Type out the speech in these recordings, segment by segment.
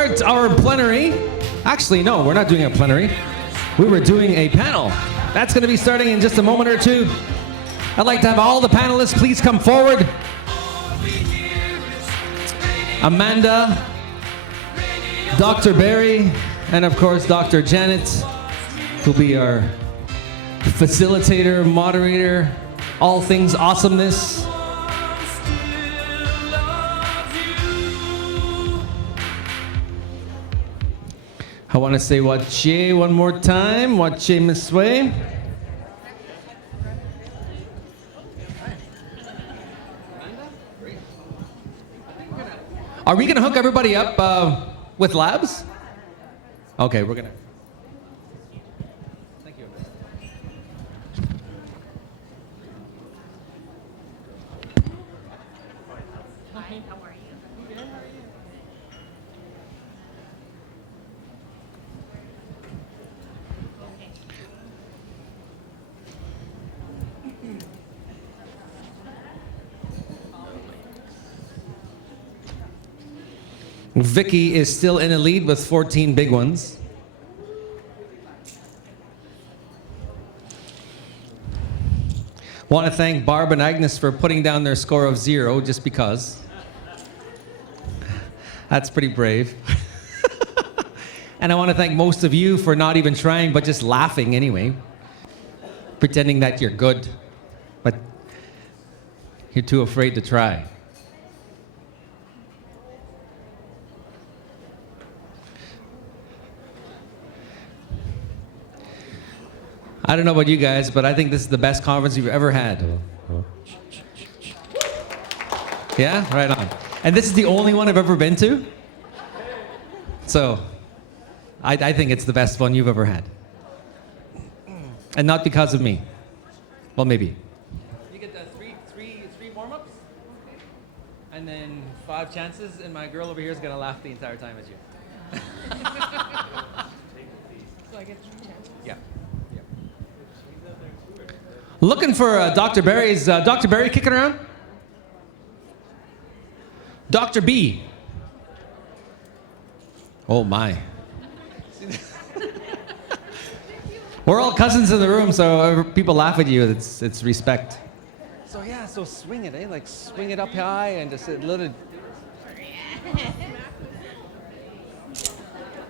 Our plenary. Actually, no, we're not doing a plenary. We were doing a panel. That's going to be starting in just a moment or two. I'd like to have all the panelists please come forward. Amanda, Dr. Barry, and of course Dr. Janet, who'll be our facilitator, moderator, all things awesomeness. I want to say Wache one more time. Wache Misway. Are we going to hook everybody up with labs? Okay, we're going to. Thank you. Hi, how are you? Good, how are you? Vicky is still in a lead with 14 big ones. Want to thank Barb and Agnes for putting down their score of 0 just because. That's pretty brave. And I want to thank most of you for not even trying but just laughing anyway. Pretending that you're good, but you're too afraid to try. I don't know about you guys, but I think this is the best conference you've ever had. Yeah, right on. And this is the only one I've ever been to. So, I think it's the best one you've ever had. And not because of me. Well, maybe. You get three warm-ups, and then 5 chances, and my girl over here is gonna laugh the entire time at you. So I get 3 chances? Yeah. Looking for Dr. Barry's. Dr. Barry kicking around? Dr. B. Oh my. We're all cousins in the room, so people laugh at you. It's respect. So yeah, so swing it, eh? Like swing it up high and just a little.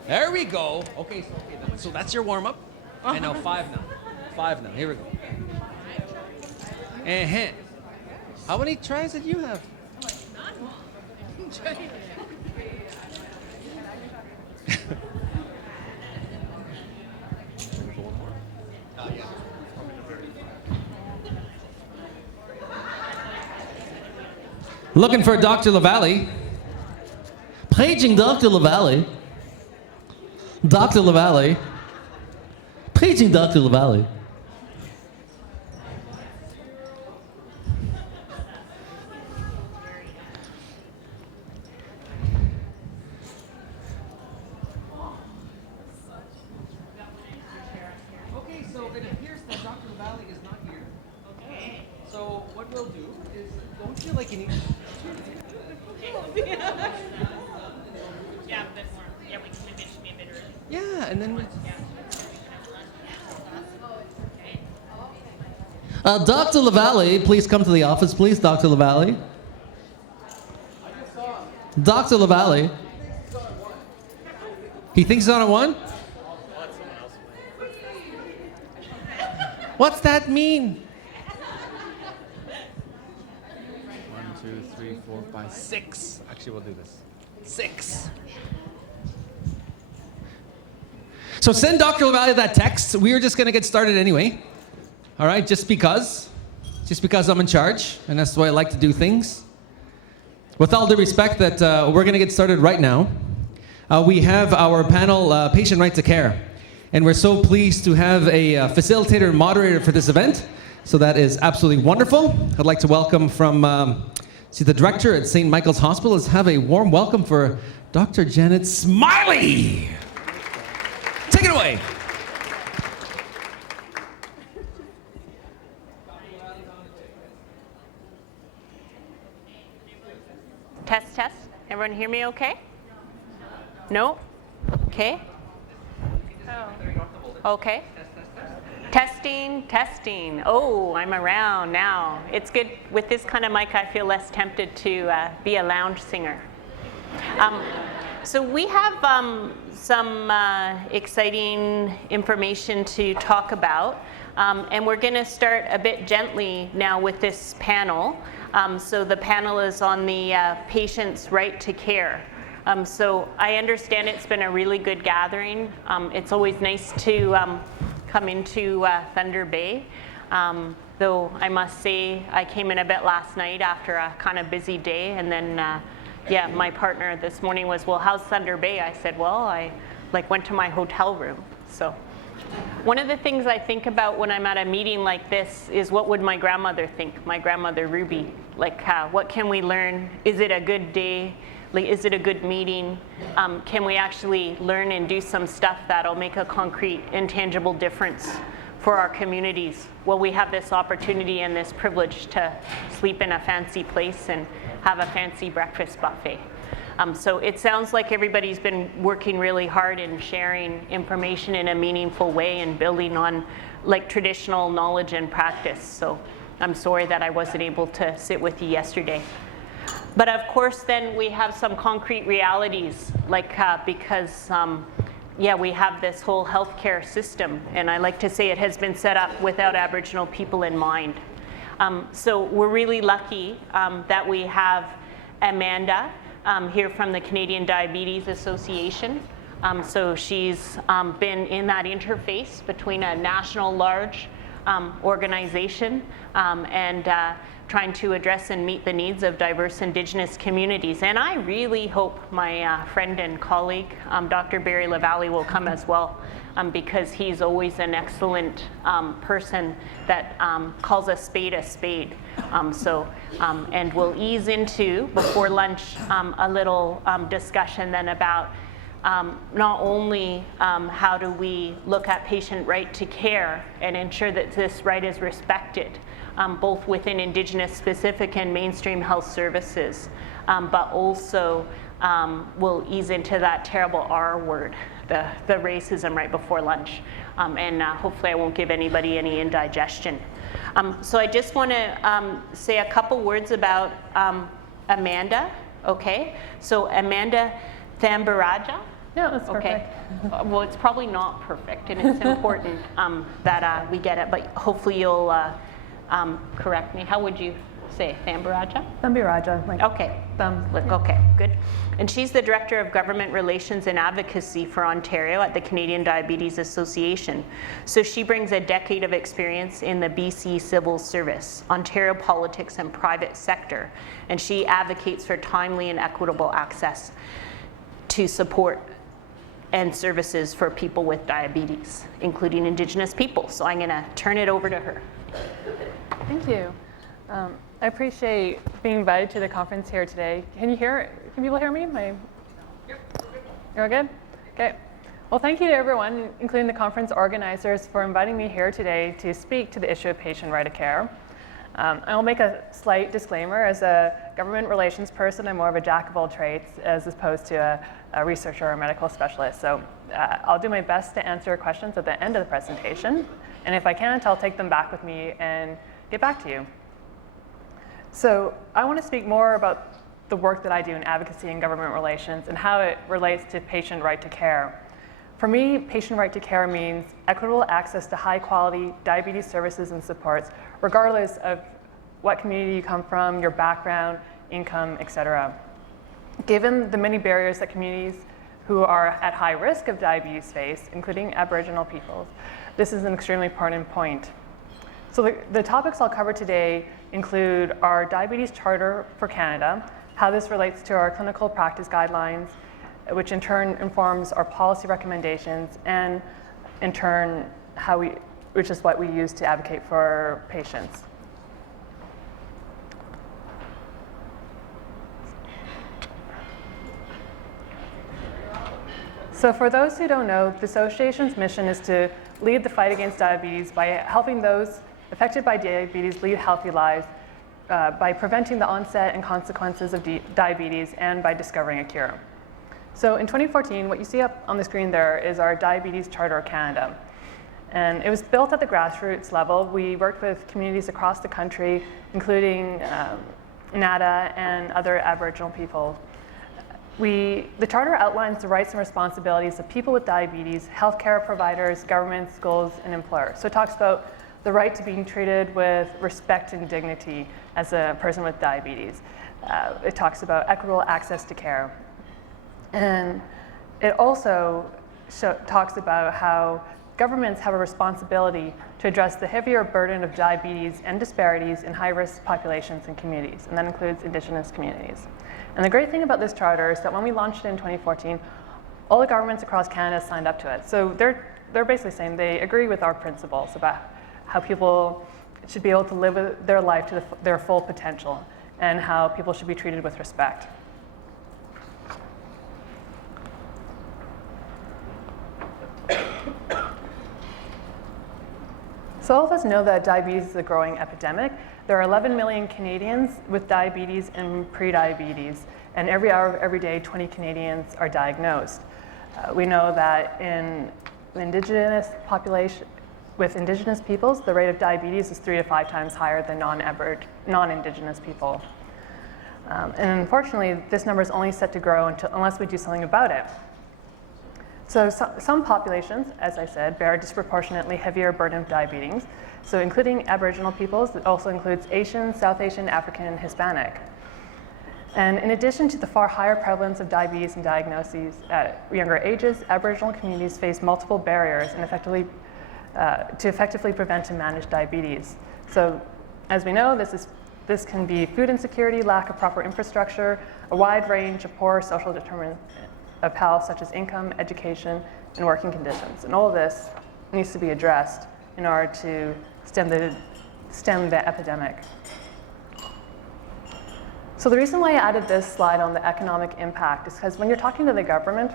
There we go. Okay, so that's your warm up. And now 5 now. 5 now. Here we go. How many tries did you have? Looking for Dr. Lavallee. Paging Dr. Lavallee. Dr. Lavallee. Paging Dr. Lavallee. Okay, so it appears that Dr. Lavallee is not here. Okay. So what we'll do is, don't feel like you need. Yeah, a bit more. Yeah, we can maybe it should be a bit early. Yeah, and then. Dr. Lavallee, please come to the office, please, Dr. Lavallee. Dr. Lavallee. He thinks he's on a 1? What's that mean? 1, 2, 3, 4, 5, 6. Actually, we'll do this. 6. So send Dr. Lavallee that text. We were just going to get started anyway. All right, just because I'm in charge, and that's the way I like to do things. With all due respect, that we're going to get started right now. We have our panel, Patient Right to Care, and we're so pleased to have a facilitator and moderator for this event. So that is absolutely wonderful. I'd like to welcome from the director at St. Michael's Hospital. Let's have a warm welcome for Dr. Janet Smylie. Take it away. Test, test. Everyone hear me okay? No? Okay. Okay. Testing, testing. Oh, I'm around now. It's good. With this kind of mic, I feel less tempted to be a lounge singer. So we have some exciting information to talk about. And we're going to start a bit gently now with this panel. So the panel is on the patient's right to care. So I understand it's been a really good gathering. It's always nice to come into Thunder Bay. Though I must say I came in a bit last night after a kind of busy day, and then yeah, my partner this morning was, well, how's Thunder Bay? I said, well, I went to my hotel room. So one of the things I think about when I'm at a meeting like this is, what would my grandmother think, my grandmother Ruby? What can we learn? Is it a good day? Is it a good meeting? Can we actually learn and do some stuff that'll make a concrete and tangible difference for our communities? Well, we have this opportunity and this privilege to sleep in a fancy place and have a fancy breakfast buffet. So it sounds like everybody's been working really hard in sharing information in a meaningful way and building on traditional knowledge and practice. So I'm sorry that I wasn't able to sit with you yesterday. But of course, then we have some concrete realities, because yeah, we have this whole healthcare system, and I like to say it has been set up without Aboriginal people in mind. So we're really lucky that we have Amanda here from the Canadian Diabetes Association. So she's been in that interface between a national large organization and trying to address and meet the needs of diverse Indigenous communities. And I really hope my friend and colleague, Dr. Barry Lavallee, will come as well, because he's always an excellent person that calls a spade a spade. And we'll ease into, before lunch, a little discussion then about not only how do we look at patient right to care and ensure that this right is respected, both within Indigenous specific and mainstream health services, but also we'll ease into that terrible R word, the racism, right before lunch. And hopefully I won't give anybody any indigestion. So I just want to say a couple words about Amanda, okay? So Amanda Thambirajah. Yeah, that's perfect. Okay. Well, it's probably not perfect, and it's important that we get it, but hopefully you'll correct me. How would you say Thambirajah? Thambirajah. Okay. Okay, good. And she's the Director of Government Relations and Advocacy for Ontario at the Canadian Diabetes Association. So she brings a decade of experience in the BC civil service, Ontario politics, and private sector, and she advocates for timely and equitable access to support and services for people with diabetes, including Indigenous people. So I'm going to turn it over to her. Thank you. I appreciate being invited to the conference here today. Can people hear me? You're all good? Okay. Well, thank you to everyone, including the conference organizers, for inviting me here today to speak to the issue of patient right to care. I will make a slight disclaimer. As a government relations person, I'm more of a jack of all trades as opposed to a researcher or a medical specialist. So I'll do my best to answer questions at the end of the presentation. And if I can't, I'll take them back with me and get back to you. So I want to speak more about the work that I do in advocacy and government relations and how it relates to patient right to care. For me, patient right to care means equitable access to high quality diabetes services and supports, regardless of what community you come from, your background, income, etc. Given the many barriers that communities who are at high risk of diabetes face, including Aboriginal peoples, this is an extremely important point. So the topics I'll cover today include our Diabetes Charter for Canada, how this relates to our clinical practice guidelines, which in turn informs our policy recommendations, and in turn, which is what we use to advocate for patients. So for those who don't know, the association's mission is to lead the fight against diabetes by helping those affected by diabetes lead healthy lives, by preventing the onset and consequences of diabetes, and by discovering a cure. So in 2014, what you see up on the screen there is our Diabetes Charter of Canada. And it was built at the grassroots level. We worked with communities across the country, including NADA and other Aboriginal people. The Charter outlines the rights and responsibilities of people with diabetes, healthcare providers, governments, schools, and employers. So it talks about the right to being treated with respect and dignity as a person with diabetes. It talks about equitable access to care. And it also talks about how governments have a responsibility to address the heavier burden of diabetes and disparities in high-risk populations and communities, and that includes Indigenous communities. And the great thing about this charter is that when we launched it in 2014, all the governments across Canada signed up to it. So they're basically saying they agree with our principles about how people should be able to live their life to their full potential, and how people should be treated with respect. So all of us know that diabetes is a growing epidemic. There are 11 million Canadians with diabetes and prediabetes, and every hour of every day, 20 Canadians are diagnosed. We know that in Indigenous population, with Indigenous peoples, the rate of diabetes is 3 to 5 times higher than non-Indigenous people. And unfortunately, this number is only set to grow unless we do something about it. So some populations, as I said, bear a disproportionately heavier burden of diabetes. So including Aboriginal peoples, it also includes Asian, South Asian, African, and Hispanic. And in addition to the far higher prevalence of diabetes and diagnoses at younger ages, Aboriginal communities face multiple barriers and to effectively prevent and manage diabetes. So as we know, this can be food insecurity, lack of proper infrastructure, a wide range of poor social determinants of health, such as income, education, and working conditions. And all of this needs to be addressed in order to stem the epidemic. So the reason why I added this slide on the economic impact is because when you're talking to the government,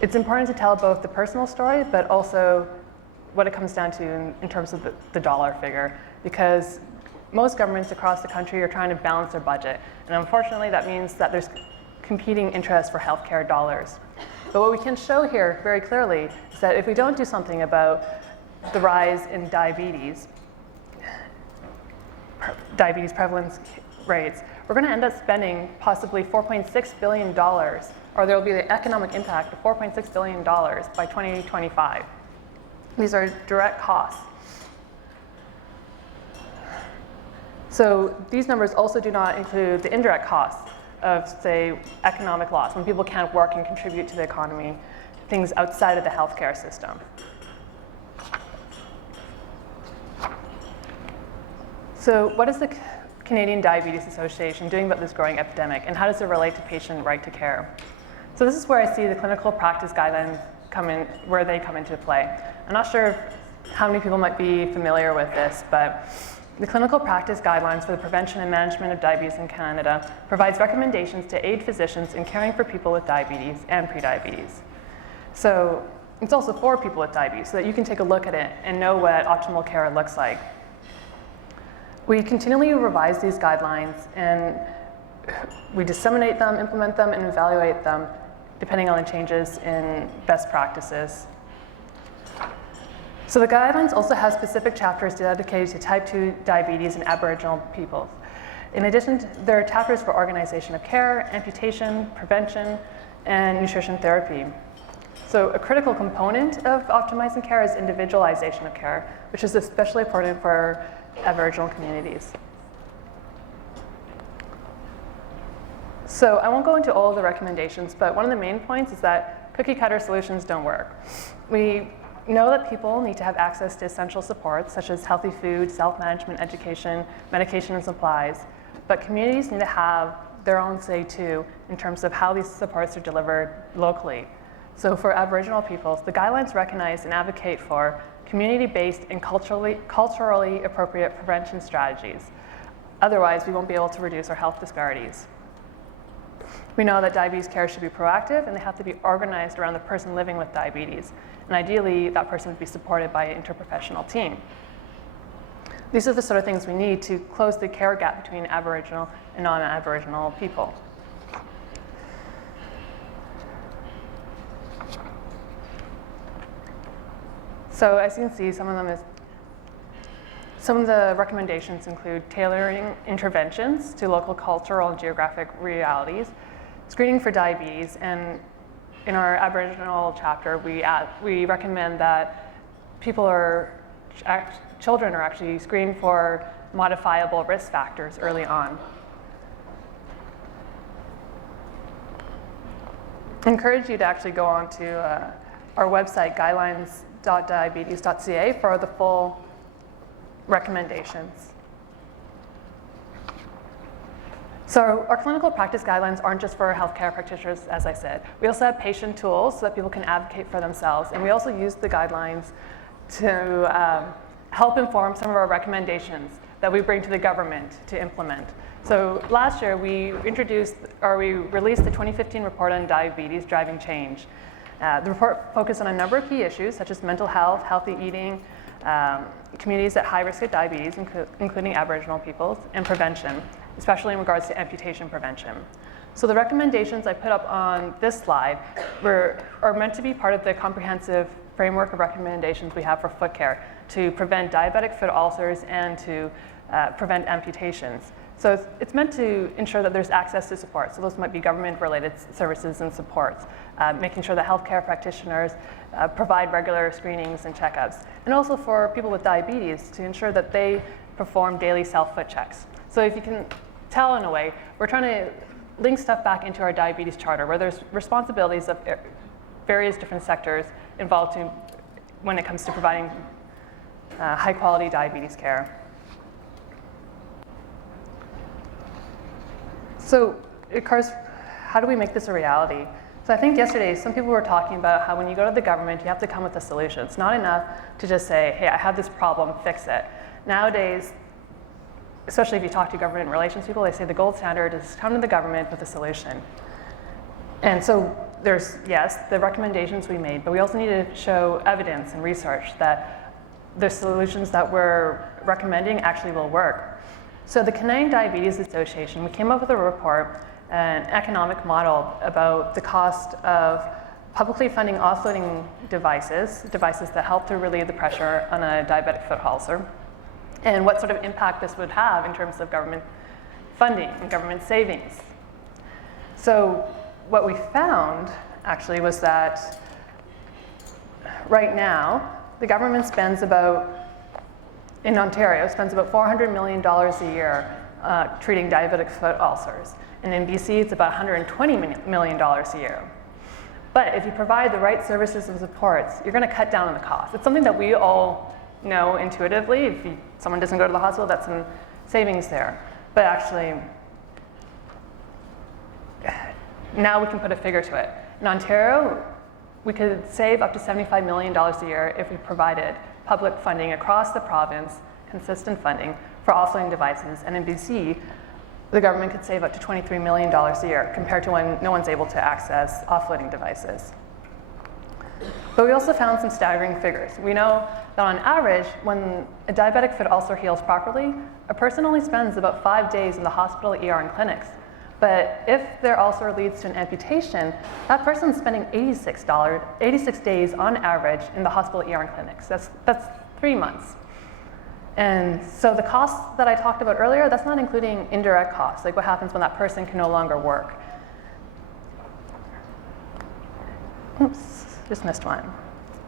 it's important to tell both the personal story, but also what it comes down to in terms of the dollar figure, because most governments across the country are trying to balance their budget. And unfortunately, that means that there's competing interests for healthcare dollars. But what we can show here very clearly is that if we don't do something about the rise in diabetes prevalence rates, we're going to end up spending possibly $4.6 billion, or there will be the economic impact of $4.6 billion by 2025. These are direct costs. So these numbers also do not include the indirect costs of, say, economic loss, when people can't work and contribute to the economy, things outside of the healthcare system. So what is the Canadian Diabetes Association doing about this growing epidemic, and how does it relate to patient right to care? So this is where I see the clinical practice guidelines where they come into play. I'm not sure how many people might be familiar with this, but the Clinical Practice Guidelines for the Prevention and Management of Diabetes in Canada provides recommendations to aid physicians in caring for people with diabetes and prediabetes. So it's also for people with diabetes, so that you can take a look at it and know what optimal care looks like. We continually revise these guidelines, and we disseminate them, implement them, and evaluate them depending on the changes in best practices. So the guidelines also have specific chapters dedicated to type 2 diabetes and Aboriginal peoples. In addition, there are chapters for organization of care, amputation, prevention, and nutrition therapy. So a critical component of optimizing care is individualization of care, which is especially important for Aboriginal communities. So I won't go into all of the recommendations, but one of the main points is that cookie cutter solutions don't work. We know that people need to have access to essential supports such as healthy food, self-management, education, medication, and supplies, but communities need to have their own say too in terms of how these supports are delivered locally. So for Aboriginal peoples, the guidelines recognize and advocate for community-based and culturally appropriate prevention strategies. Otherwise, we won't be able to reduce our health disparities. We know that diabetes care should be proactive, and they have to be organized around the person living with diabetes. And ideally, that person would be supported by an interprofessional team. These are the sort of things we need to close the care gap between Aboriginal and non-Aboriginal people. So as you can see, some of the recommendations include tailoring interventions to local cultural and geographic realities, screening for diabetes, and in our Aboriginal chapter, we recommend that children are actually screened for modifiable risk factors early on. I encourage you to actually go on to our website, guidelines.diabetes.ca, for the full recommendations. So our clinical practice guidelines aren't just for healthcare practitioners, as I said. We also have patient tools so that people can advocate for themselves. And we also use the guidelines to help inform some of our recommendations that we bring to the government to implement. So last year, we released the 2015 report on diabetes driving change. The report focused on a number of key issues, such as mental health, healthy eating, communities at high risk of diabetes, including Aboriginal peoples, and prevention, especially in regards to amputation prevention. So the recommendations I put up on this slide are meant to be part of the comprehensive framework of recommendations we have for foot care to prevent diabetic foot ulcers and to prevent amputations. So it's meant to ensure that there's access to support. So those might be government-related services and supports, making sure that healthcare practitioners provide regular screenings and checkups, and also for people with diabetes to ensure that they perform daily self-foot checks. So if you can tell in a way, we're trying to link stuff back into our diabetes charter, where there's responsibilities of various different sectors involved when it comes to providing high-quality diabetes care. So, of course, how do we make this a reality? So I think yesterday, some people were talking about how when you go to the government, you have to come with a solution. It's not enough to just say, hey, I have this problem, fix it. Nowadays, especially if you talk to government relations people, they say the gold standard is come to the government with a solution. And so there's, yes, the recommendations we made, but we also need to show evidence and research that the solutions that we're recommending actually will work. So the Canadian Diabetes Association, we came up with a report, an economic model about the cost of publicly funding offloading devices that help to relieve the pressure on a diabetic foot ulcer, and what sort of impact this would have in terms of government funding and government savings. So what we found actually was that right now, the government spends in Ontario, spends about $400 million a year treating diabetic foot ulcers. And in BC, it's about $120 million a year. But if you provide the right services and supports, you're going to cut down on the cost. It's something that we all know intuitively. If someone doesn't go to the hospital, that's some savings there. But actually, now we can put a figure to it. In Ontario, we could save up to $75 million a year if we provided public funding across the province, consistent funding for offloading devices. And in BC, the government could save up to $23 million a year compared to when no one's able to access offloading devices. But we also found some staggering figures. We know that on average, when a diabetic foot ulcer heals properly, a person only spends about 5 days in the hospital, ER, and clinics. But if their ulcer leads to an amputation, that person's spending 86 days on average in the hospital, ER, and clinics. That's 3 months. And so the costs that I talked about earlier, that's not including indirect costs, like what happens when that person can no longer work. Oops, just missed one.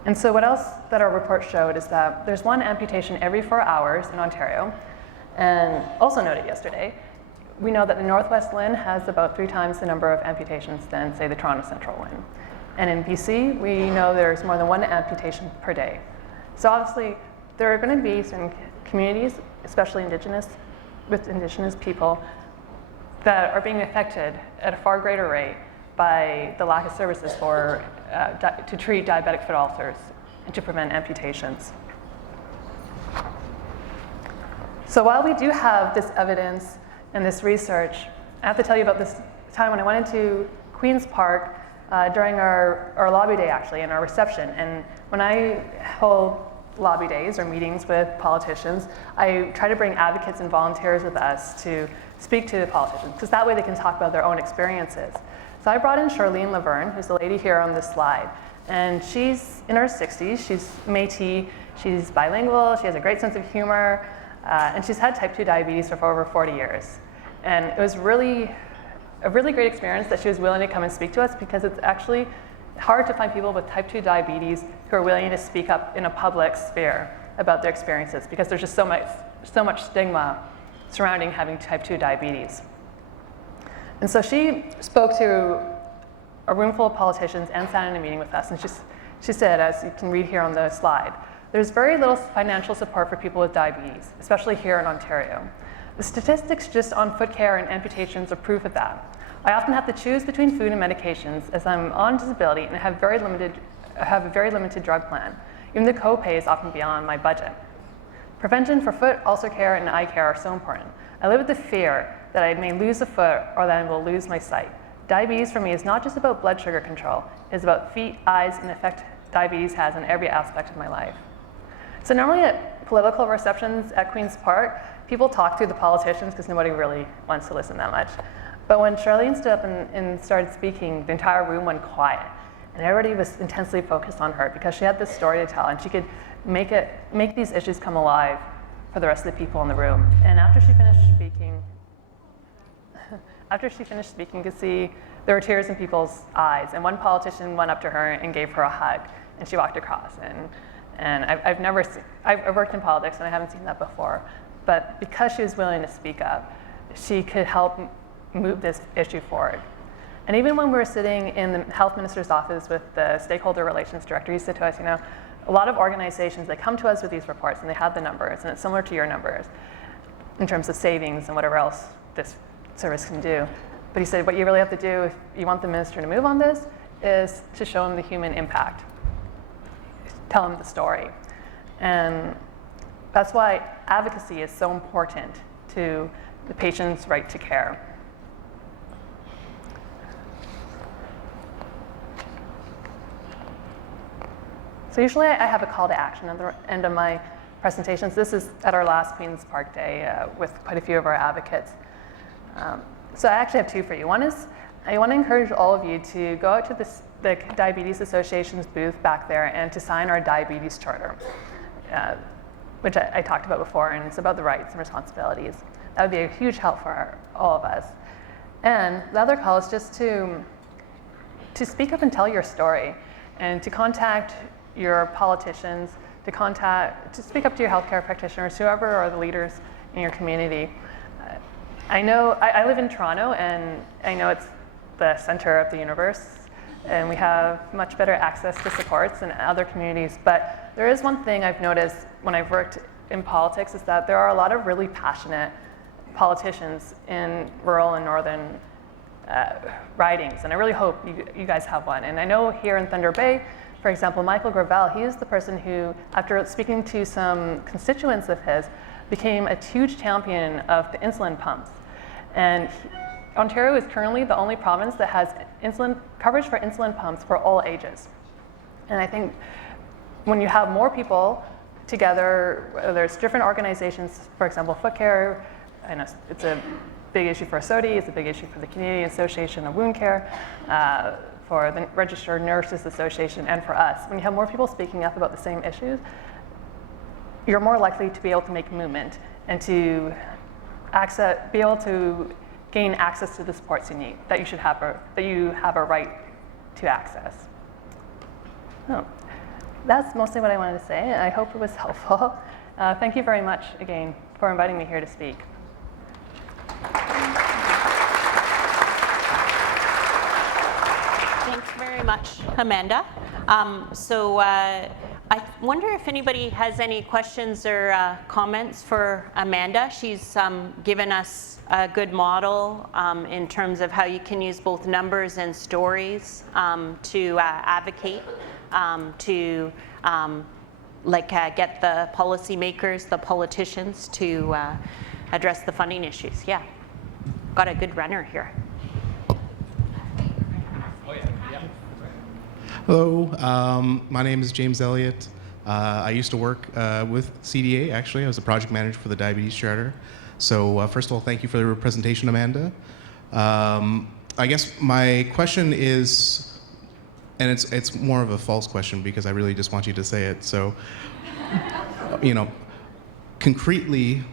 And so what else that our report showed is that there's one amputation every 4 hours in Ontario, and also noted yesterday, we know that the Northwest LHIN has about 3 times the number of amputations than, say, the Toronto Central LHIN. And in BC, we know there's more than 1 amputation per day. So obviously, there are going to be certain communities, especially with Indigenous people, that are being affected at a far greater rate by the lack of services to treat diabetic foot ulcers and to prevent amputations. So while we do have this evidence and this research, I have to tell you about this time when I went into Queen's Park during our lobby day, actually, and our reception. And when I hold lobby days or meetings with politicians, I try to bring advocates and volunteers with us to speak to the politicians, because that way they can talk about their own experiences. So I brought in Charlene Laverne, who's the lady here on this slide. And she's in her 60s, she's Métis, she's bilingual, she has a great sense of humor, and she's had type 2 diabetes for over 40 years. And it was a really great experience that she was willing to come and speak to us, because it's actually hard to find people with type 2 diabetes who are willing to speak up in a public sphere about their experiences, because there's just so much stigma surrounding having type 2 diabetes. And so she spoke to a room full of politicians and sat in a meeting with us, and she said, as you can read here on the slide, there's very little financial support for people with diabetes, especially here in Ontario. The statistics just on foot care and amputations are proof of that. I often have to choose between food and medications, as I'm on disability and have a very limited drug plan. Even the copay is often beyond my budget. Prevention for foot, ulcer care, and eye care are so important. I live with the fear that I may lose a foot or that I will lose my sight. Diabetes for me is not just about blood sugar control. It's about feet, eyes, and the effect diabetes has on every aspect of my life. So normally at political receptions at Queen's Park, people talk through the politicians because nobody really wants to listen that much. But when Charlene stood up and started speaking, the entire room went quiet. And everybody was intensely focused on her because she had this story to tell, and she could make these issues come alive for the rest of the people in the room. And after she finished speaking, you could see there were tears in people's eyes. And one politician went up to her and gave her a hug, and she walked across. And I've worked in politics, and I haven't seen that before. But because she was willing to speak up, she could help move this issue forward. And even when we were sitting in the health minister's office with the stakeholder relations director, he said to us, a lot of organizations, they come to us with these reports and they have the numbers, and it's similar to your numbers in terms of savings and whatever else this service can do. But he said, what you really have to do if you want the minister to move on this is to show him the human impact. Tell him the story. And that's why advocacy is so important to the patient's right to care. So usually I have a call to action at the end of my presentations. This is at our last Queen's Park Day with quite a few of our advocates. So I actually have two for you. One is I want to encourage all of you to go out to the Diabetes Association's booth back there and to sign our diabetes charter, which I talked about before, and it's about the rights and responsibilities. That would be a huge help for all of us. And the other call is just to speak up and tell your story, and to contact your politicians, to speak up to your healthcare practitioners, whoever are the leaders in your community. I know I live in Toronto, and I know it's the center of the universe, and we have much better access to supports than other communities. But there is one thing I've noticed when I've worked in politics, is that there are a lot of really passionate politicians in rural and northern ridings, and I really hope you guys have one. And I know here in Thunder Bay, for example, Michael Gravel, he is the person who, after speaking to some constituents of his, became a huge champion of the insulin pumps. And Ontario is currently the only province that has coverage for insulin pumps for all ages. And I think when you have more people together, there's different organizations, for example, Foot Care, I know it's a big issue for SODI, it's a big issue for the Canadian Association of Wound Care, for the Registered Nurses Association, and for us. When you have more people speaking up about the same issues, you're more likely to be able to make movement and to be able to gain access to the supports you need, that you have a right to access. Oh, that's mostly what I wanted to say. I hope it was helpful. Thank you very much again for inviting me here to speak. Thanks very much, Amanda. I wonder if anybody has any questions or comments for Amanda. She's given us a good model in terms of how you can use both numbers and stories to advocate, to get the policymakers, the politicians to address the funding issues. Yeah, got a good runner here. Hello, my name is James Elliott. I used to work with CDA, actually. I was a project manager for the Diabetes Charter. So first of all, thank you for the presentation, Amanda. I guess my question is, and it's more of a false question because I really just want you to say it. So, concretely,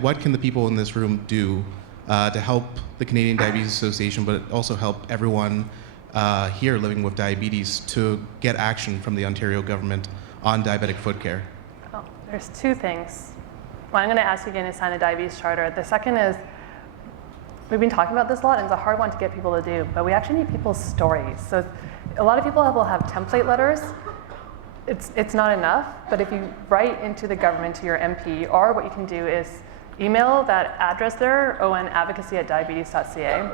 what can the people in this room do to help the Canadian Diabetes Association, but also help everyone here living with diabetes to get action from the Ontario government on diabetic foot care? Oh, there's two things. One, I'm going to ask you again to sign a diabetes charter. The second is, we've been talking about this a lot, and it's a hard one to get people to do, but we actually need people's stories. So a lot of people will have template letters. It's not enough, but if you write into the government, to your MP, or what you can do is email that address there, onadvocacy@diabetes.ca,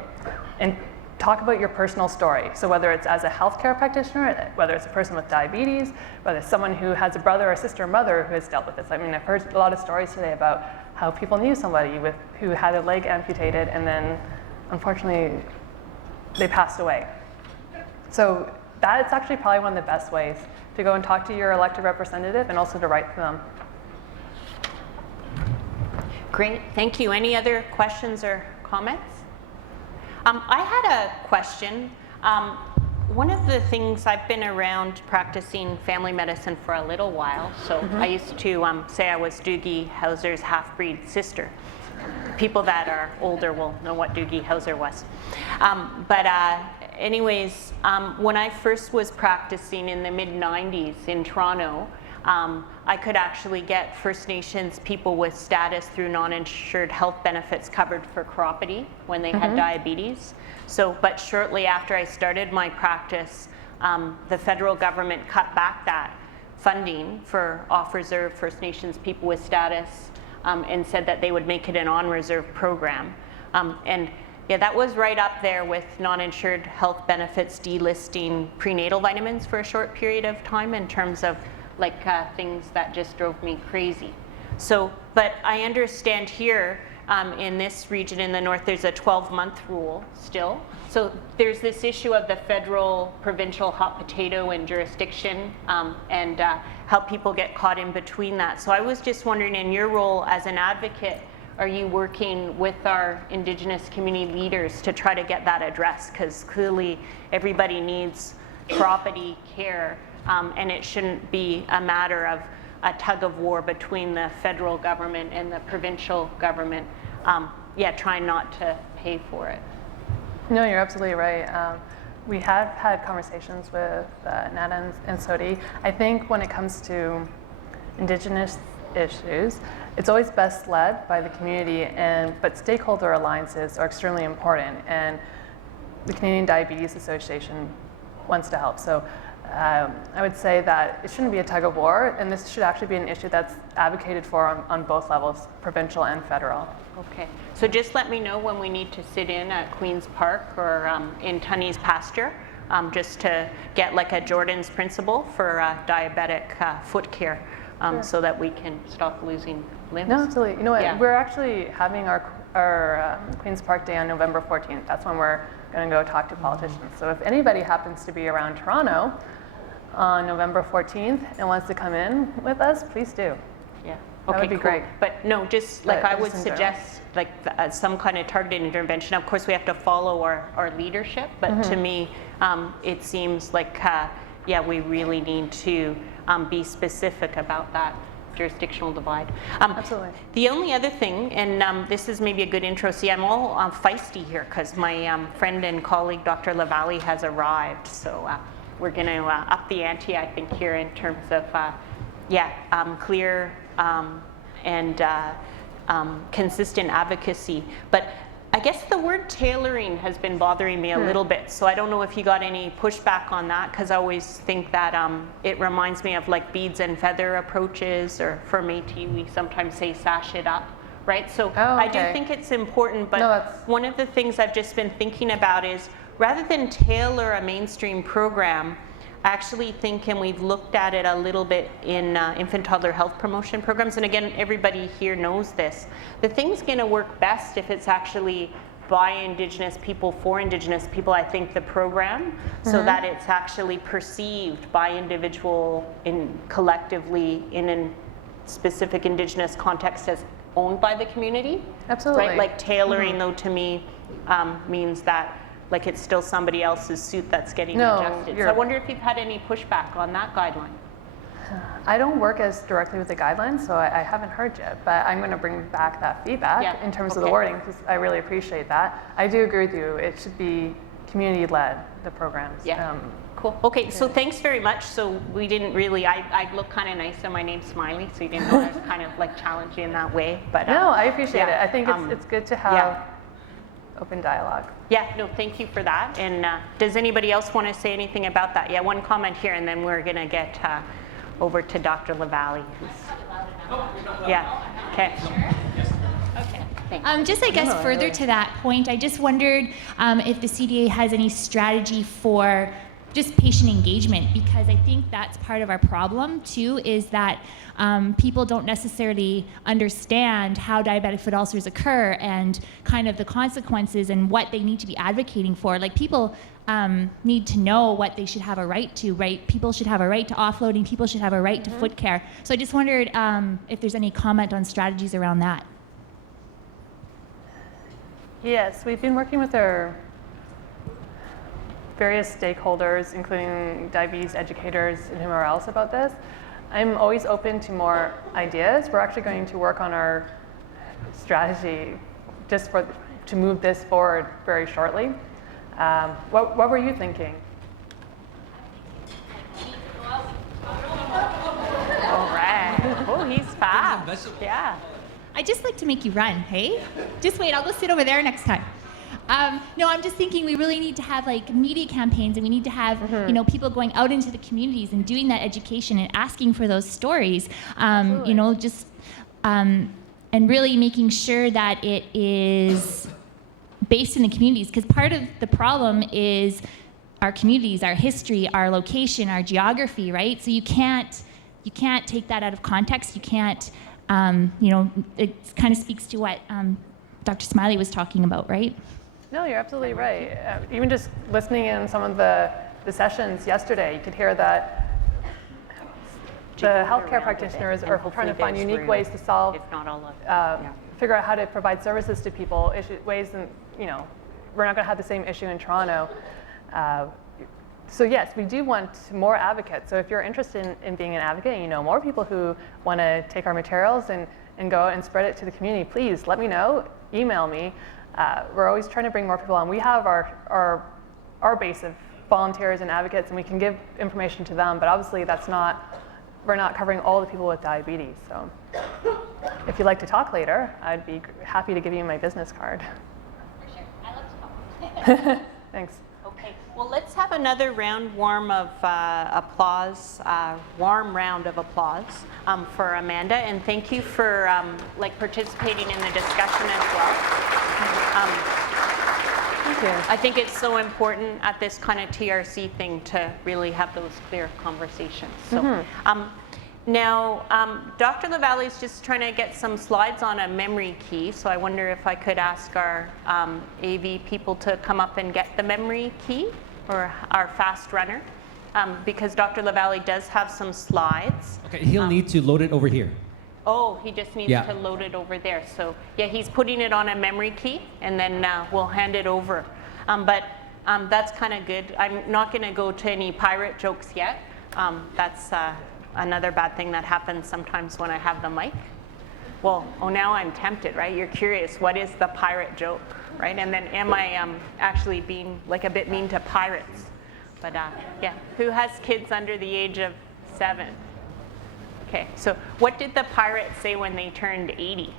and talk about your personal story. So whether it's as a healthcare practitioner, whether it's a person with diabetes, whether it's someone who has a brother or sister or mother who has dealt with this. I mean, I've heard a lot of stories today about how people knew somebody who had a leg amputated and then unfortunately they passed away. So that's actually probably one of the best ways to go and talk to your elected representative and also to write to them. Great, thank you. Any other questions or comments? I had a question. One of the things, I've been around practicing family medicine for a little while, so I used to say I was Doogie Howser's half-breed sister. People that are older will know what Doogie Howser was. Anyways, when I first was practicing in the mid-90s in Toronto, I could actually get First Nations people with status through non-insured health benefits covered for chiropody when they had diabetes. So, but shortly after I started my practice, the federal government cut back that funding for off-reserve First Nations people with status and said that they would make it an on-reserve program. And yeah, that was right up there with non-insured health benefits delisting prenatal vitamins for a short period of time in terms of like things that just drove me crazy. So, but I understand here in this region in the north, there's a 12-month rule still. So there's this issue of the federal, provincial hot potato and jurisdiction and how people get caught in between that. So I was just wondering, in your role as an advocate, are you working with our Indigenous community leaders to try to get that addressed? Because clearly everybody needs chiropody care. And it shouldn't be a matter of a tug of war between the federal government and the provincial government, trying not to pay for it. No, you're absolutely right. We have had conversations with Nana and Sodi. I think when it comes to Indigenous issues, it's always best led by the community, but stakeholder alliances are extremely important, and the Canadian Diabetes Association wants to help. So I would say that it shouldn't be a tug of war, and this should actually be an issue that's advocated for on both levels, provincial and federal. Okay, so just let me know when we need to sit in at Queen's Park or in Tunney's pasture, just to get like a Jordan's principle for diabetic foot care, Sure. so that we can stop losing limbs. No, absolutely. You know what? Yeah. We're actually having our Queen's Park Day on November 14th. That's when we're going to go talk to politicians. So if anybody happens to be around Toronto on November 14th and wants to come in with us, please do. Yeah. That Okay, would be cool. great. But no, just like But I would just in suggest like some kind of targeted intervention. Of course, we have to follow our leadership, but to me, it seems like, we really need to be specific about that jurisdictional divide. Absolutely. The only other thing, and this is maybe a good intro, see, I'm all feisty here because my friend and colleague, Dr. Lavallee, has arrived. So we're going to up the ante, I think, here in terms of, clear and consistent advocacy. But I guess the word tailoring has been bothering me a little bit, so I don't know if you got any pushback on that, because I always think that it reminds me of like beads and feather approaches, or for Métis we sometimes say sash it up, right? So I do think it's important, but one of the things I've just been thinking about is, rather than tailor a mainstream program, I actually think, and we've looked at it a little bit in infant toddler health promotion programs, and again, everybody here knows this, the thing's going to work best if it's actually by Indigenous people for Indigenous people, I think, the program, so that it's actually perceived by individual collectively in a specific Indigenous context as owned by the community. Absolutely. Right? Like tailoring, though, to me means that like it's still somebody else's suit that's getting No, adjusted. So I wonder if you've had any pushback on that guideline. I don't work as directly with the guidelines, so I haven't heard yet, but I'm going to bring back that feedback Yeah, in terms of the okay. wording, because I really appreciate that. I do agree with you. It should be community-led, the programs. Yeah. Cool. Okay, so thanks very much. So we didn't really, I look kind of nice, so my name's Smylie, so you didn't know I was kind of like challenging in that way. But No, I appreciate yeah, it. I think it's good to have open dialogue. Yeah, no, thank you for that. And does anybody else want to say anything about that? Yeah, one comment here, and then we're going to get over to Dr. Lavallee. Yeah, okay. Okay, thanks. Just I guess further to that point, I just wondered if the CDA has any strategy for just patient engagement, because I think that's part of our problem too, is that people don't necessarily understand how diabetic foot ulcers occur and kind of the consequences and what they need to be advocating for. Like people need to know what they should have a right to, right? People should have a right to offloading, people should have a right to foot care. So I just wondered if there's any comment on strategies around that. Yes, we've been working with our various stakeholders, including diabetes educators and whomever else about this. I'm always open to more ideas. We're actually going to work on our strategy just to move this forward very shortly. What were you thinking? All right. Oh, he's fast. Yeah. I just like to make you run, hey? Just wait, I'll go sit over there next time. No, I'm just thinking we really need to have like media campaigns, and we need to have people going out into the communities and doing that education and asking for those stories. Just and really making sure that it is based in the communities, because part of the problem is our communities, our history, our location, our geography, right? So you can't take that out of context. You can't. It kind of speaks to what Dr. Smylie was talking about, right? No, you're absolutely right. Even just listening in some of the sessions yesterday, you could hear that the healthcare practitioners are trying to find unique ways to solve, figure out how to provide services to people, ways that, we're not going to have the same issue in Toronto. So yes, we do want more advocates. So if you're interested in being an advocate, and you know more people who want to take our materials and go out and spread it to the community, please let me know, email me. We're always trying to bring more people on. We have our base of volunteers and advocates, and we can give information to them, but obviously we're not covering all the people with diabetes. So if you'd like to talk later, I'd be happy to give you my business card. For sure. I love to talk. Thanks. Okay, well, let's have another warm round of applause for Amanda, and thank you for participating in the discussion as well. Thank you. I think it's so important at this kind of TRC thing to really have those clear conversations. So, now, Dr. Lavallee is just trying to get some slides on a memory key, so I wonder if I could ask our AV people to come up and get the memory key, or our fast runner, because Dr. Lavallee does have some slides. Okay, he'll need to load it over here. Oh, he just needs to load it over there. So yeah, he's putting it on a memory key, and then we'll hand it over. But that's kind of good. I'm not going to go to any pirate jokes yet. That's another bad thing that happens sometimes when I have the mic. Well, now I'm tempted, right? You're curious, what is the pirate joke, right? And then am I actually being like a bit mean to pirates? But yeah, who has kids under the age of 7? Okay, so what did the pirates say when they turned 80?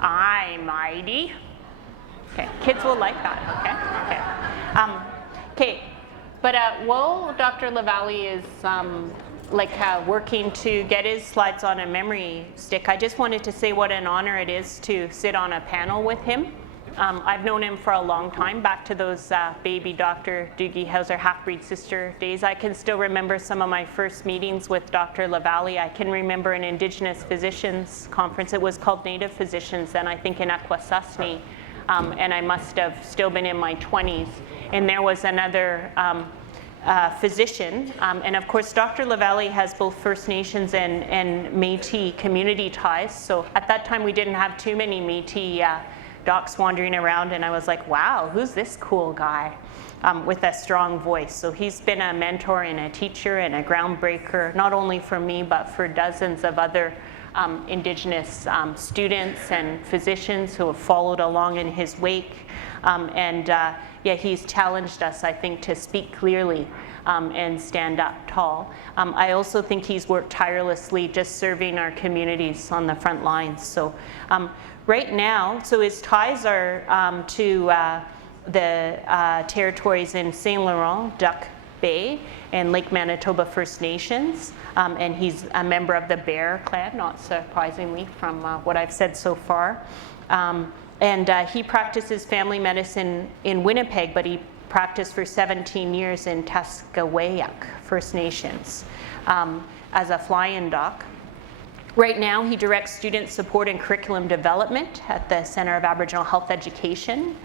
I'm mighty. Okay, kids will like that, okay? Okay, but while Dr. Lavallee is working to get his slides on a memory stick, I just wanted to say what an honor it is to sit on a panel with him. I've known him for a long time, back to those baby Dr. Doogie Howser half-breed sister days. I can still remember some of my first meetings with Dr. Lavallee. I can remember an Indigenous Physicians Conference. It was called Native Physicians then, I think in Akwesasne, and I must have still been in my 20s. And there was another physician, and of course Dr. Lavallee has both First Nations and Métis community ties. So at that time we didn't have too many Métis docs wandering around, and I was like, wow, who's this cool guy with a strong voice? So he's been a mentor and a teacher and a groundbreaker, not only for me, but for dozens of other Indigenous students and physicians who have followed along in his wake. Yeah, he's challenged us, I think, to speak clearly and stand up tall. I also think he's worked tirelessly just serving our communities on the front lines. So right now, so his ties are to the territories in Saint Laurent, Duck Bay, and Lake Manitoba First Nations. And he's a member of the Bear Clan, not surprisingly from what I've said so far. He practices family medicine in Winnipeg, but he practiced for 17 years in Tasquewayak First Nations as a fly-in doc. Right now, he directs student support and curriculum development at the Centre of Aboriginal Health Education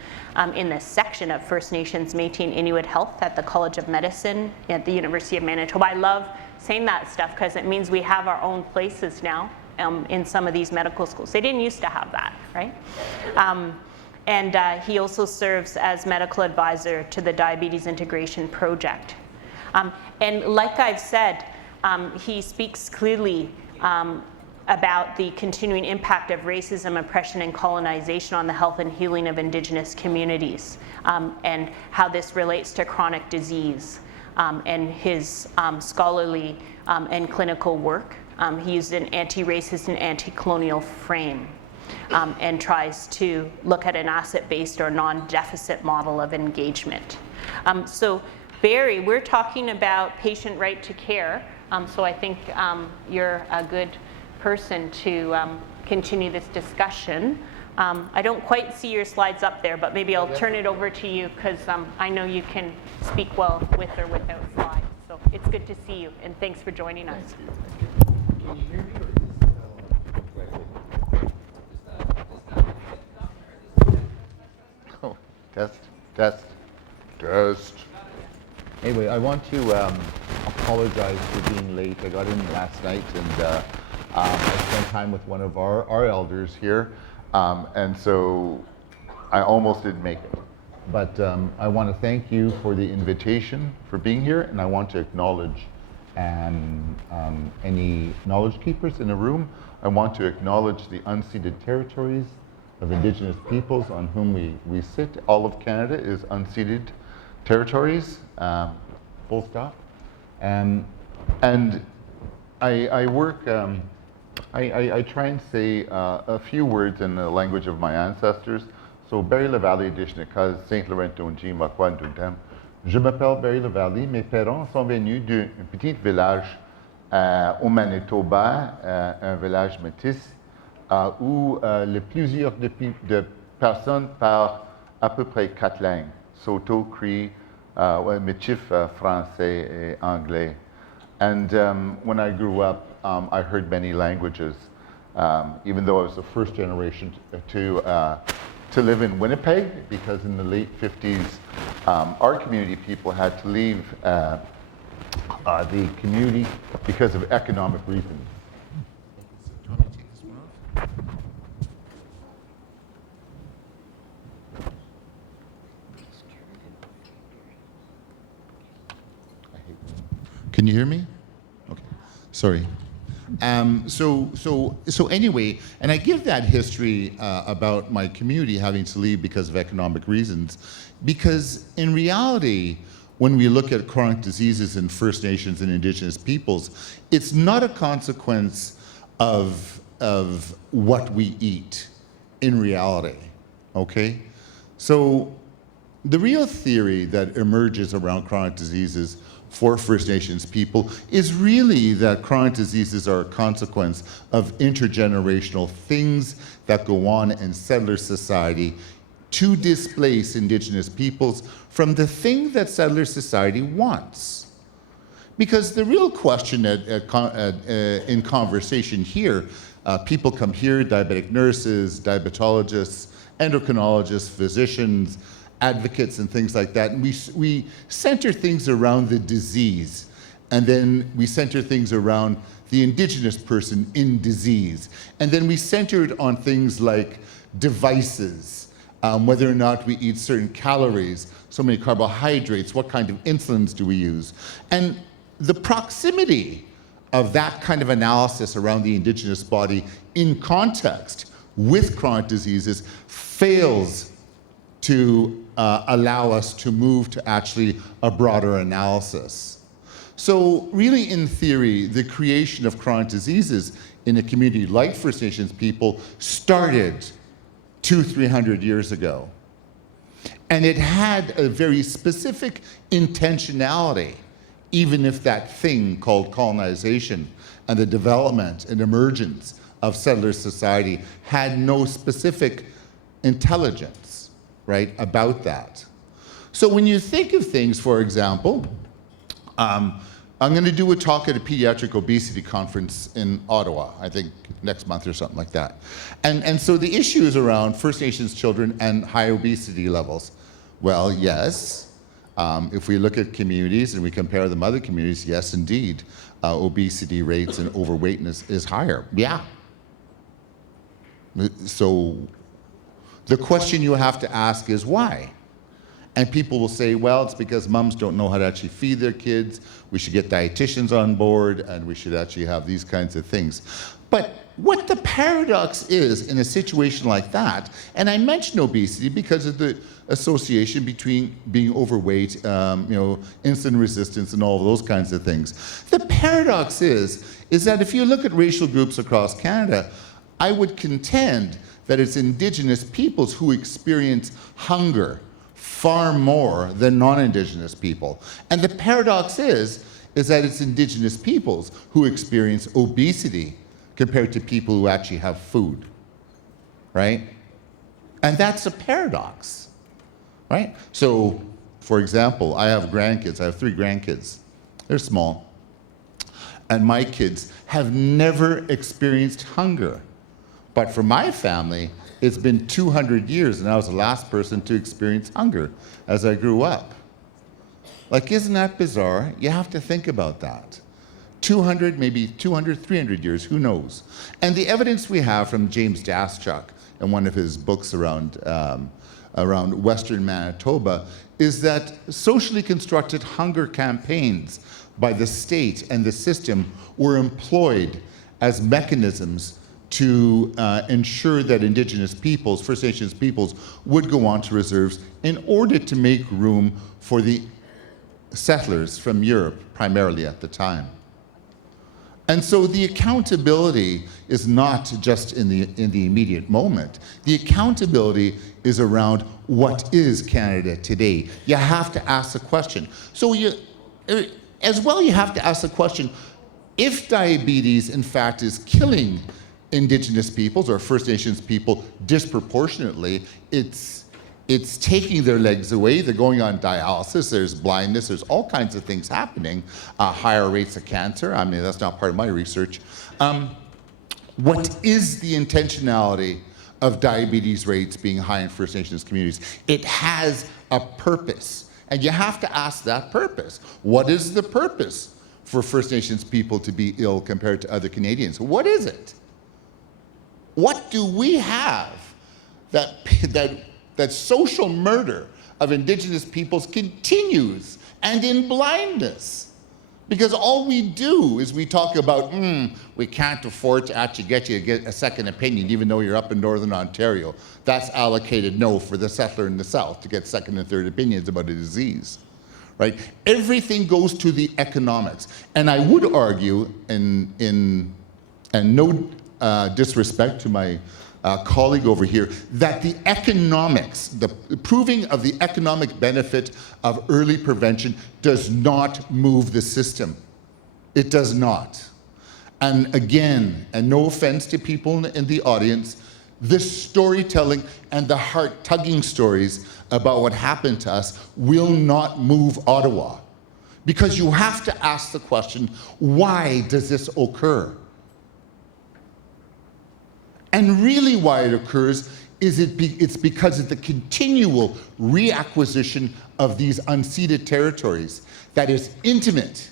in the section of First Nations Métis and Inuit Health at the College of Medicine at the University of Manitoba. I love saying that stuff because it means we have our own places now in some of these medical schools. They didn't used to have that, right? He also serves as medical advisor to the Diabetes Integration Project. And like I've said, he speaks clearly about the continuing impact of racism, oppression, and colonization on the health and healing of Indigenous communities, and how this relates to chronic disease, and his scholarly and clinical work. He used an anti-racist and anti-colonial frame, and tries to look at an asset-based or non-deficit model of engagement. So Barry, we're talking about patient right to care, so I think you're a good person to continue this discussion. I don't quite see your slides up there, but maybe I'll turn it over to you because I know you can speak well with or without slides. So it's good to see you, and thanks for joining us. Can you hear me or oh, test. Anyway, I want to apologize for being late. I got in last night and I spent time with one of our elders here, and so I almost didn't make it. But I want to thank you for the invitation for being here, and I want to acknowledge any knowledge keepers in the room. I want to acknowledge the unceded territories of Indigenous peoples on whom we sit. All of Canada is unceded territories, full stop. And I work, I try and say a few words in the language of my ancestors. So, Barry Lavallee, Dishnekaz, Saint Laurent, Tonji, Makwan, Dundam. Je m'appelle Barry Lavallee. Mes parents sont venus d'un petit village au Manitoba, un village métis, où plusieurs de personnes parlent à peu près 4 langues. Soto, Cree, Métis, français et anglais. And when I grew up, I heard many languages, even though I was the first generation to live in Winnipeg, because in the late 50s, our community people had to leave the community because of economic reasons. Do you want me to take this one off? Can you hear me? Okay, sorry. So anyway, and I give that history about my community having to leave because of economic reasons, because in reality, when we look at chronic diseases in First Nations and Indigenous peoples, it's not a consequence of what we eat in reality, okay? So the real theory that emerges around chronic diseases for First Nations people is really that chronic diseases are a consequence of intergenerational things that go on in settler society to displace Indigenous peoples from the thing that settler society wants. Because the real question in conversation here, people come here, diabetic nurses, diabetologists, endocrinologists, physicians, advocates and things like that, and we center things around the disease, and then we center things around the Indigenous person in disease, and then we centered on things like devices whether or not we eat certain calories, so many carbohydrates, what kind of insulins do we use. And the proximity of that kind of analysis around the indigenous body in context with chronic diseases fails to allow us to move to actually a broader analysis. So really, in theory, the creation of chronic diseases in a community like First Nations people started 200-300 years ago. And it had a very specific intentionality, even if that thing called colonization and the development and emergence of settler society had no specific intelligence, right, about that. So when you think of things, for example, I'm going to do a talk at a pediatric obesity conference in Ottawa, I think next month or something like that. And so the issue is around First Nations children and high obesity levels. Well, yes, if we look at communities and we compare them to other communities, yes, indeed, obesity rates and overweightness is higher. Yeah. So the question you have to ask is why? And people will say, well, it's because moms don't know how to actually feed their kids. We should get dietitians on board, and we should actually have these kinds of things. But what the paradox is in a situation like that, and I mention obesity because of the association between being overweight, insulin resistance, and all of those kinds of things. The paradox is that if you look at racial groups across Canada, I would contend that it's Indigenous peoples who experience hunger far more than non-Indigenous people. And the paradox is that it's Indigenous peoples who experience obesity compared to people who actually have food, right? And that's a paradox, right? So, for example, I have grandkids. I have 3 grandkids. They're small. And my kids have never experienced hunger. But for my family, it's been 200 years, and I was the last person to experience hunger as I grew up. Like, isn't that bizarre? You have to think about that. 200, maybe 200, 300 years, who knows? And the evidence we have from James Daschuk in one of his books around Western Manitoba is that socially constructed hunger campaigns by the state and the system were employed as mechanisms to ensure that Indigenous peoples, First Nations peoples, would go on to reserves in order to make room for the settlers from Europe, primarily at the time. And so the accountability is not just in the immediate moment. The accountability is around what is Canada today. You have to ask the question. So you have to ask the question, if diabetes, in fact, is killing Indigenous peoples or First Nations people disproportionately, it's taking their legs away. They're going on dialysis. There's blindness. There's all kinds of things happening. Higher rates of cancer. I mean, that's not part of my research. What is the intentionality of diabetes rates being high in First Nations communities? It has a purpose, and you have to ask that purpose. What is the purpose for First Nations people to be ill compared to other Canadians? What is it? What do we have that social murder of Indigenous peoples continues and in blindness? Because all we do is we talk about, we can't afford to actually get you a second opinion even though you're up in Northern Ontario. That's allocated for the settler in the South to get second and third opinions about a disease, right? Everything goes to the economics. And I would argue, and no disrespect to my colleague over here, that the economics, the proving of the economic benefit of early prevention does not move the system. It does not. And again, and no offense to people in the audience, this storytelling and the heart-tugging stories about what happened to us will not move Ottawa. Because you have to ask the question, why does this occur? And really why it occurs is it's because of the continual reacquisition of these unceded territories that is intimate.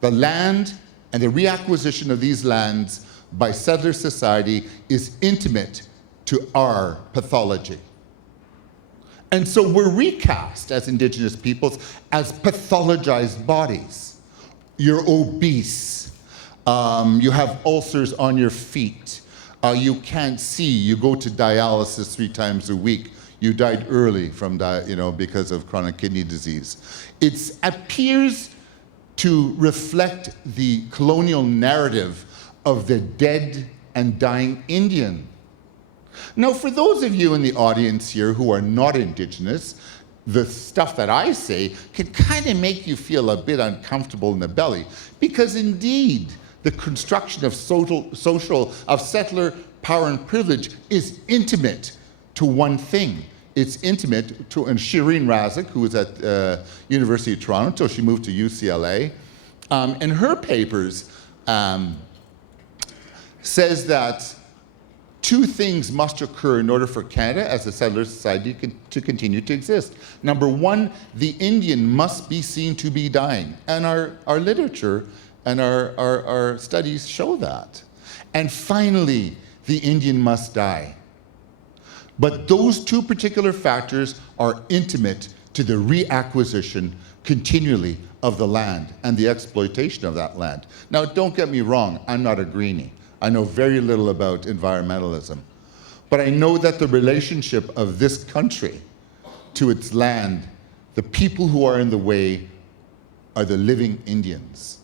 The land and the reacquisition of these lands by settler society is intimate to our pathology. And so we're recast as Indigenous peoples as pathologized bodies. You're obese. You have ulcers on your feet. You can't see. You go to dialysis 3 times a week. You died early from because of chronic kidney disease. It appears to reflect the colonial narrative of the dead and dying Indian. Now, for those of you in the audience here who are not Indigenous, the stuff that I say can kind of make you feel a bit uncomfortable in the belly, because indeed, the construction of settler power and privilege is intimate to one thing. It's intimate to, and Shireen Razik, who was at University of Toronto until she moved to UCLA, in her papers says that 2 things must occur in order for Canada as a settler society to continue to exist. Number 1, the Indian must be seen to be dying. And our literature and our studies show that. And finally, the Indian must die. But those 2 particular factors are intimate to the reacquisition continually of the land and the exploitation of that land. Now, don't get me wrong, I'm not a greenie. I know very little about environmentalism, but I know that the relationship of this country to its land, the people who are in the way are the living Indians.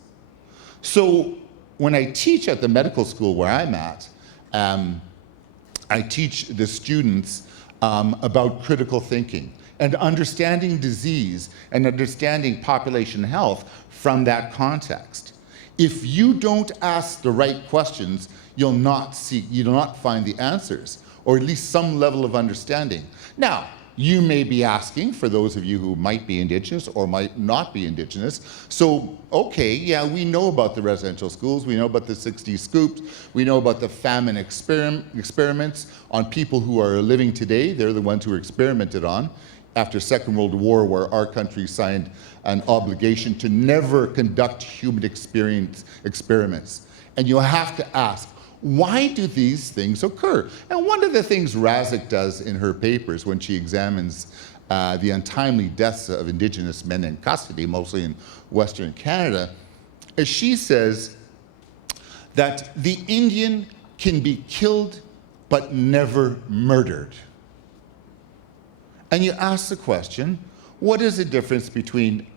So when I teach at the medical school where I'm at, I teach the students about critical thinking and understanding disease and understanding population health from that context. If you don't ask the right questions, you'll not find the answers, or at least some level of understanding. Now, you may be asking, for those of you who might be Indigenous or might not be Indigenous, so, okay, yeah, we know about the residential schools, we know about the 60 scoops, we know about the famine experiments on people who are living today. They're the ones who were experimented on after Second World War, where our country signed an obligation to never conduct human experiments. And you have to ask, why do these things occur? And one of the things Razik does in her papers when she examines the untimely deaths of Indigenous men in custody, mostly in Western Canada, is she says that the Indian can be killed but never murdered. And you ask the question, what is the difference between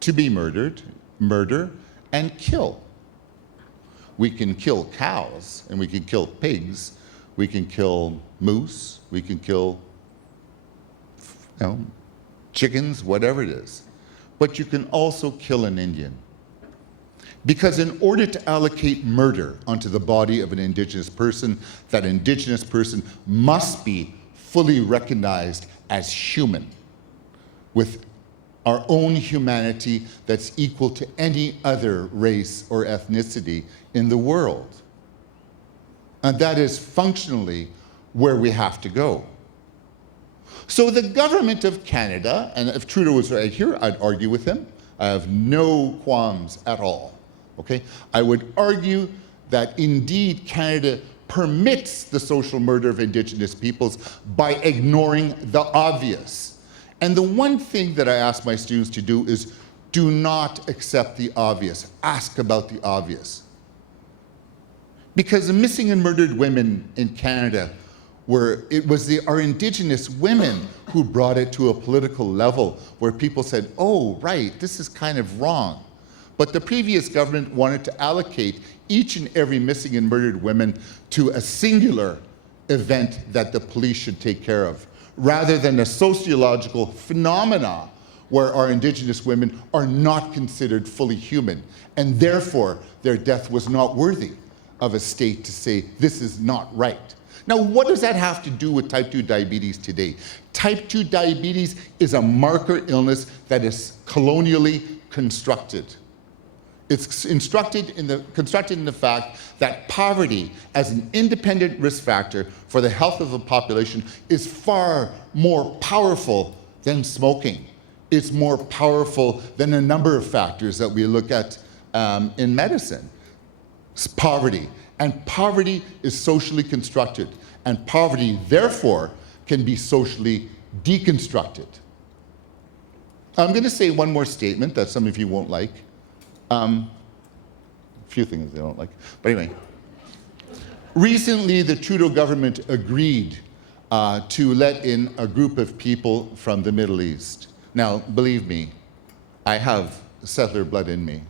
to be murdered, murder, and kill? We can kill cows, and we can kill pigs, we can kill moose, we can kill chickens, whatever it is. But you can also kill an Indian. Because in order to allocate murder onto the body of an Indigenous person, that Indigenous person must be fully recognized as human, with our own humanity that's equal to any other race or ethnicity in the world. And that is functionally where we have to go. So the government of Canada, and if Trudeau was right here, I'd argue with him. I have no qualms at all, okay? I would argue that indeed Canada permits the social murder of Indigenous peoples by ignoring the obvious. And the one thing that I ask my students to do is do not accept the obvious. Ask about the obvious. Because the missing and murdered women in Canada our Indigenous women who brought it to a political level where people said, oh, right, this is kind of wrong. But the previous government wanted to allocate each and every missing and murdered woman to a singular event that the police should take care of, rather than a sociological phenomena where our Indigenous women are not considered fully human, and therefore their death was not worthy of a state to say, this is not right. Now, what does that have to do with type 2 diabetes today? Type 2 diabetes is a marker illness that is colonially constructed. It's constructed in the fact that poverty as an independent risk factor for the health of a population is far more powerful than smoking. It's more powerful than a number of factors that we look at in medicine. It's poverty. And poverty is socially constructed. And poverty, therefore, can be socially deconstruct it. I'm going to say one more statement that some of you won't like. A few things they don't like. But anyway, recently the Trudeau government agreed to let in a group of people from the Middle East. Now, believe me, I have settler blood in me.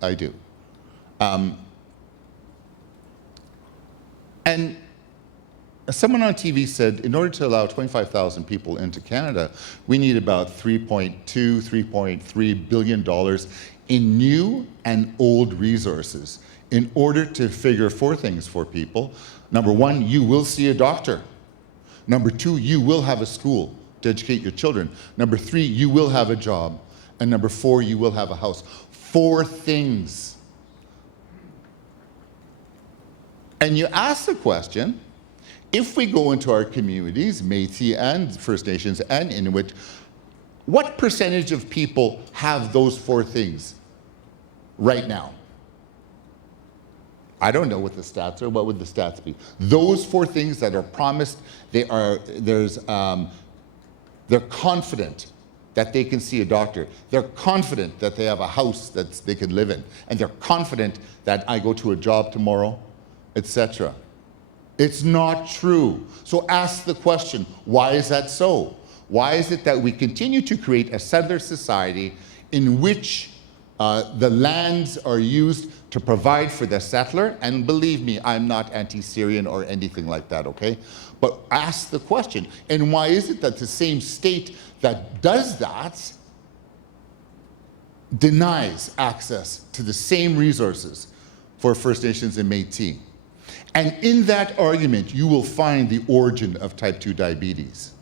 I do. And someone on TV said, in order to allow 25,000 people into Canada, we need about $3.2, $3.3 billion in new and old resources in order to figure 4 things for people. Number 1, you will see a doctor. Number 2, you will have a school to educate your children. Number 3, you will have a job. And number 4, you will have a house. 4 things. And you ask the question, if we go into our communities, Métis and First Nations and Inuit, what percentage of people have those 4 things right now? I don't know what the stats are. What would the stats be? Those 4 things that are promised, they're confident that they can see a doctor. They're confident that they have a house that they can live in. And they're confident that I go to a job tomorrow, etc. It's not true. So ask the question, why is that so? Why is it that we continue to create a settler society in which the lands are used to provide for the settler? And believe me, I'm not anti-Syrian or anything like that, okay? But ask the question, and why is it that the same state that does that denies access to the same resources for First Nations and Métis? And in that argument, you will find the origin of type 2 diabetes.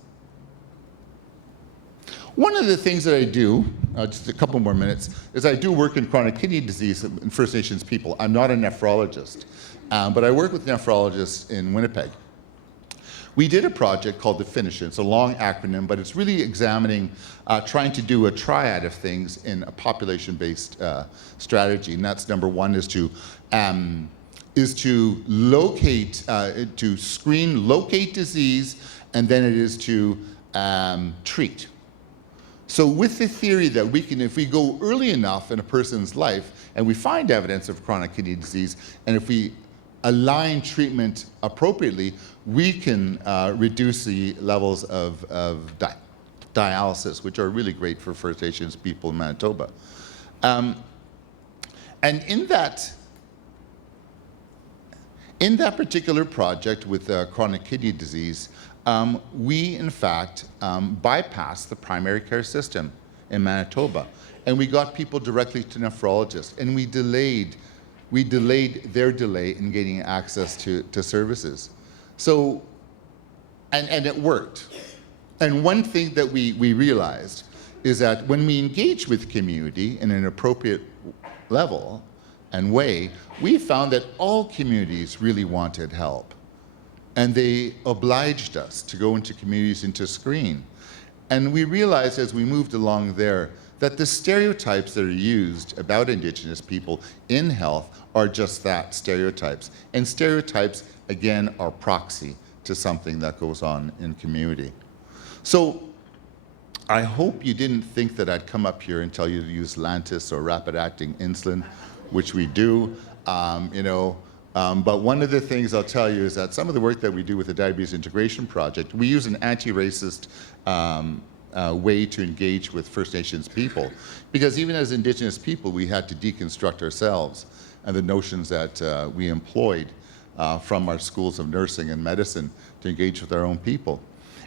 One of the things that I do, just a couple more minutes, is I do work in chronic kidney disease in First Nations people. I'm not a nephrologist, but I work with nephrologists in Winnipeg. We did a project called the Finish. It's a long acronym, but it's really examining, trying to do a triad of things in a population-based strategy. And that's number 1 is to locate, to screen, locate disease, and then it is to treat. So with the theory that we can, if we go early enough in a person's life and we find evidence of chronic kidney disease, and if we align treatment appropriately, we can reduce the levels of dialysis, which are really great for First Nations people in Manitoba. And in that particular project with chronic kidney disease, we in fact bypassed the primary care system in Manitoba, and we got people directly to nephrologists, and we delayed their delay in getting access to services. So, and it worked. And one thing that we realized is that when we engage with community in an appropriate level and way, we found that all communities really wanted help. And they obliged us to go into communities and to screen. And we realized as we moved along there that the stereotypes that are used about Indigenous people in health are just that, stereotypes. And stereotypes, again, are proxy to something that goes on in community. So I hope you didn't think that I'd come up here and tell you to use Lantus or rapid-acting insulin, which we do, but one of the things I'll tell you is that some of the work that we do with the Diabetes Integration Project, we use an anti-racist way to engage with First Nations people. Because even as Indigenous people, we had to deconstruct ourselves and the notions that we employed from our schools of nursing and medicine to engage with our own people.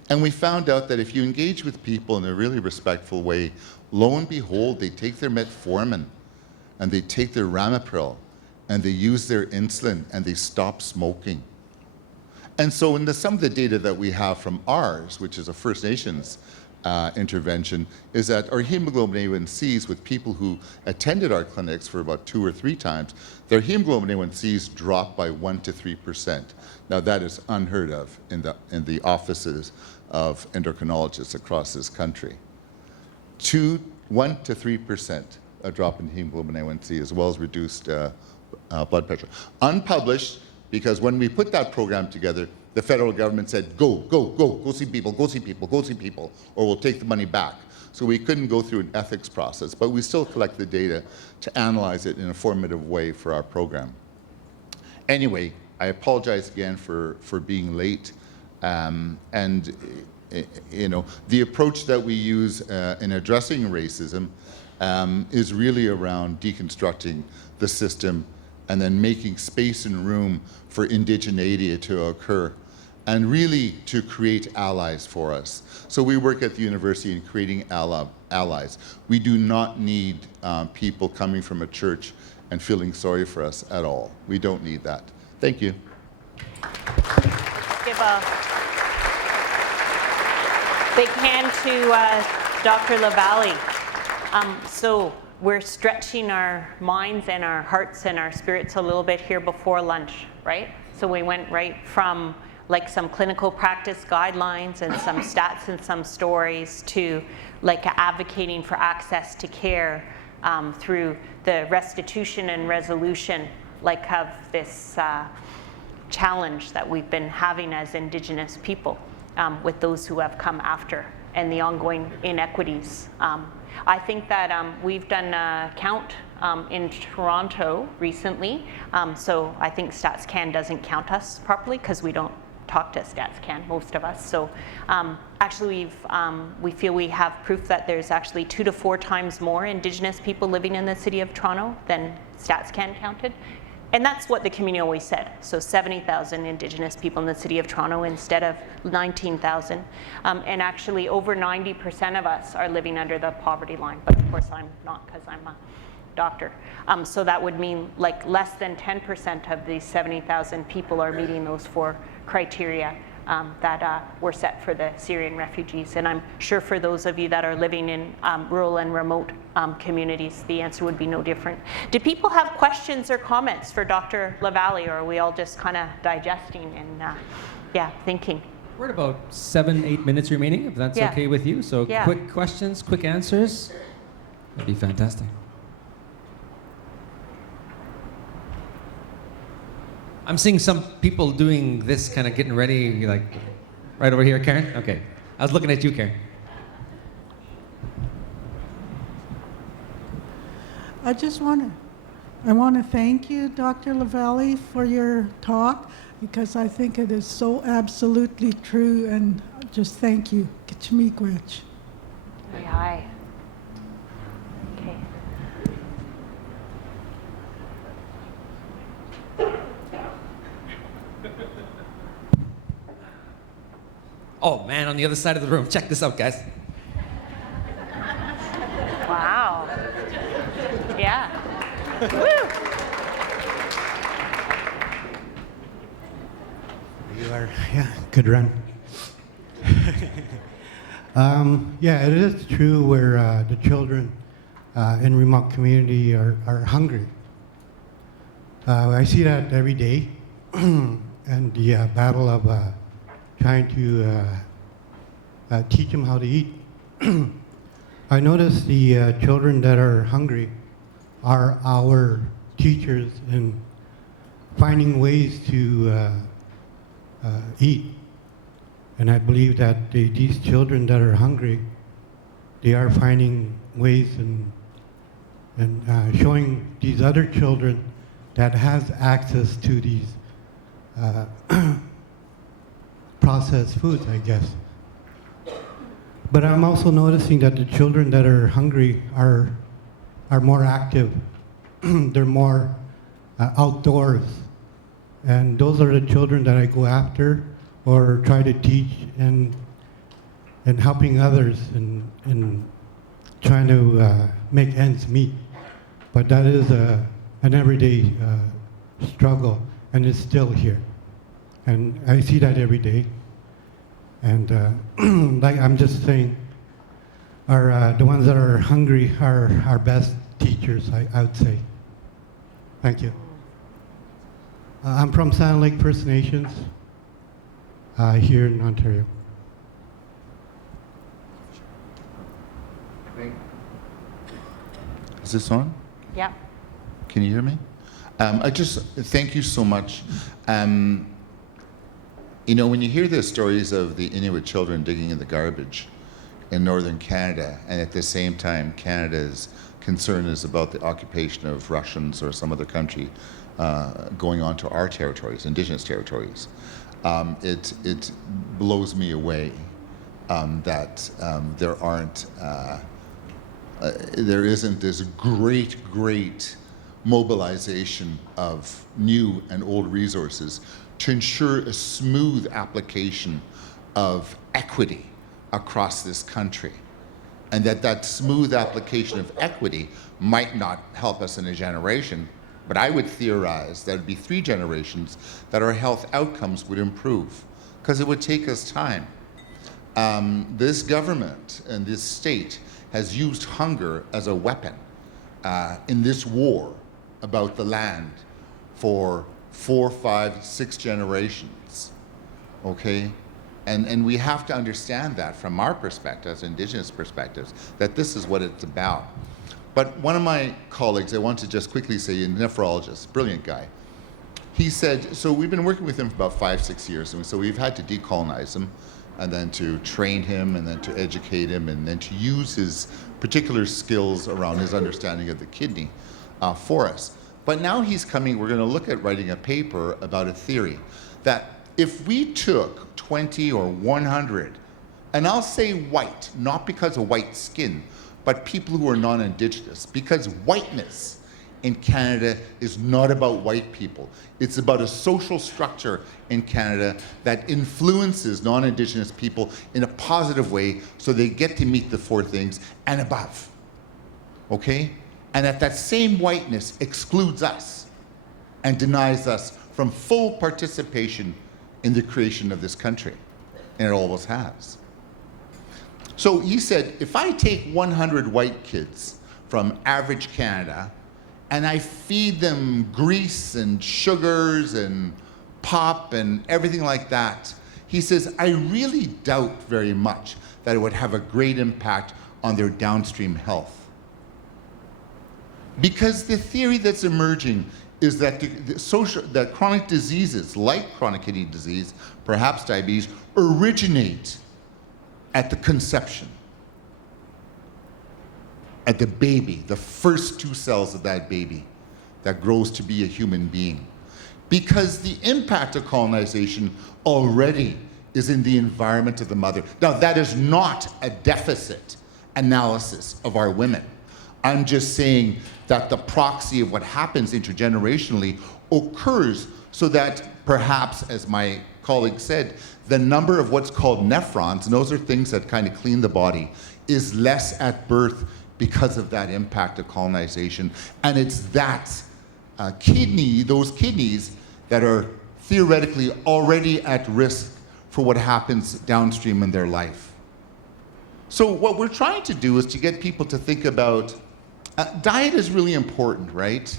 And we found out that if you engage with people in a really respectful way, lo and behold, they take their metformin and they take their ramipril and they use their insulin and they stop smoking. And so in some of the data that we have from ours, which is a First Nations intervention, is that our hemoglobin A1Cs with people who attended our clinics for about 2 or 3 times, their hemoglobin A1Cs dropped by 1 to 3%. Now that is unheard of in the offices of endocrinologists across this country. 1 to 3% a drop in hemoglobin A1C, as well as reduced blood pressure. Unpublished, because when we put that program together, the federal government said, go see people, or we'll take the money back. So we couldn't go through an ethics process, but we still collect the data to analyze it in a formative way for our program. Anyway, I apologize again for being late. And you know, the approach that we use in addressing racism is really around deconstructing the system and then making space and room for indigeneity to occur, and really to create allies for us. So we work at the university in creating allies. We do not need people coming from a church and feeling sorry for us at all. We don't need that. Thank you. Give a big hand to Dr. Lavallee. So we're stretching our minds and our hearts and our spirits a little bit here before lunch, right? So we went right from like some clinical practice guidelines and some stats and some stories to like advocating for access to care through the restitution and resolution like of this challenge that we've been having as Indigenous people with those who have come after and the ongoing inequities. I think that we've done a count in Toronto recently, so I think StatsCan doesn't count us properly because we don't talk to StatsCan, most of us. So actually we feel we have proof that there's actually 2 to 4 times more Indigenous people living in the city of Toronto than StatsCan counted. And that's what the community always said. So 70,000 Indigenous people in the city of Toronto instead of 19,000. And actually over 90% of us are living under the poverty line. But of course I'm not because I'm a doctor. So that would mean like less than 10% of these 70,000 people are meeting those 4 criteria that were set for the Syrian refugees. And I'm sure for those of you that are living in rural and remote communities, the answer would be no different. Do people have questions or comments for Dr. Lavallee, or are we all just kind of digesting and thinking? We're at about 7-8 minutes remaining, if that's okay with you. So quick questions, quick answers. That'd be fantastic. I'm seeing some people doing this, kind of getting ready, like right over here, Karen. Okay, I was looking at you, Karen. I want to thank you, Dr. Lavallee, for your talk, because I think it is so absolutely true, and just thank you. Kichmiigwech. Hi. Okay. Oh man, on the other side of the room. Check this out, guys. Wow. Yeah. Woo. You are, good run. Yeah, it is true where the children in remote community are hungry. I see that every day, and the battle of trying to teach them how to eat. I notice the children that are hungry are our teachers in finding ways to eat. And I believe that these children that are hungry, they are finding ways and showing these other children that has access to these processed foods, I guess. But I'm also noticing that the children that are hungry are more active. They're more outdoors. And those are the children that I go after or try to teach and helping others and trying to make ends meet. But that is an everyday struggle, and it's still here. And I see that every day. And like I'm just saying, the ones that are hungry are our best teachers, I would say. Thank you. I'm from Sand Lake First Nations here in Ontario. Is this on? Yeah. Can you hear me? I just thank you so much. You know, when you hear the stories of the Inuit children digging in the garbage in northern Canada, and at the same time Canada's concern is about the occupation of Russians or some other country going onto our territories, Indigenous territories, it blows me away that there isn't this great mobilization of new and old resources to ensure a smooth application of equity across this country. And that smooth application of equity might not help us in a generation, but I would theorize that it'd be 3 generations that our health outcomes would improve, because it would take us time. This government and this state has used hunger as a weapon in this war about the land for 4, 5, 6 generations, okay? And we have to understand that from our perspective, as Indigenous perspectives, that this is what it's about. But one of my colleagues, I want to just quickly say, a nephrologist, brilliant guy, he said, so we've been working with him for about 5, 6 years, and so we've had to decolonize him, and then to train him, and then to educate him, and then to use his particular skills around his understanding of the kidney for us. But now he's coming, we're gonna look at writing a paper about a theory that if we took 20 or 100, and I'll say white, not because of white skin, but people who are non-Indigenous, because whiteness in Canada is not about white people. It's about a social structure in Canada that influences non-Indigenous people in a positive way so they get to meet the 4 things and above, okay? And that same whiteness excludes us and denies us from full participation in the creation of this country, and it always has. So he said, if I take 100 white kids from average Canada and I feed them grease and sugars and pop and everything like that, he says, I really doubt very much that it would have a great impact on their downstream health. Because the theory that's emerging is that that chronic diseases like chronic kidney disease, perhaps diabetes, originate at the conception, at the baby, the first 2 cells of that baby that grows to be a human being. Because the impact of colonization already is in the environment of the mother. Now, that is not a deficit analysis of our women. I'm just saying that the proxy of what happens intergenerationally occurs so that perhaps, as my colleague said, the number of what's called nephrons, and those are things that kind of clean the body, is less at birth because of that impact of colonization. And it's that those kidneys that are theoretically already at risk for what happens downstream in their life. So what we're trying to do is to get people to think about diet is really important, right?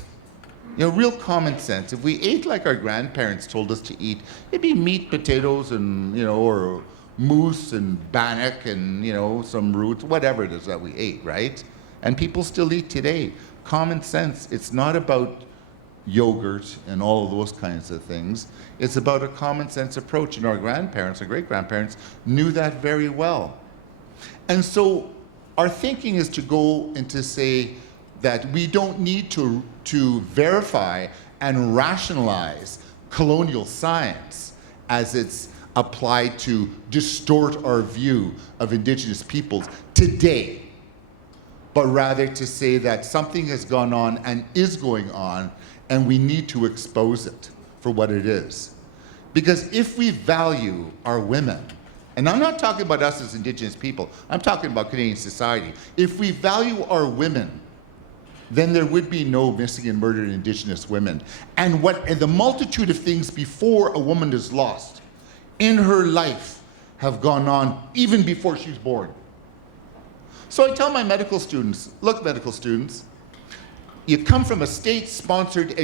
You know, real common sense. If we ate like our grandparents told us to eat, it'd be meat, potatoes, and, you know, or moose and bannock and, you know, some roots, whatever it is that we ate, right? And people still eat today. Common sense. It's not about yogurt and all of those kinds of things. It's about a common sense approach. And our grandparents, our great-grandparents, knew that very well. And so our thinking is to go and to say that we don't need to verify and rationalize colonial science as it's applied to distort our view of Indigenous peoples today, but rather to say that something has gone on and is going on, and we need to expose it for what it is. Because if we value our women, and I'm not talking about us as Indigenous people, I'm talking about Canadian society. If we value our women, then there would be no missing and murdered Indigenous women. And the multitude of things before a woman is lost in her life have gone on even before she's born. So I tell my medical students, look, medical students, you come from a state-sponsored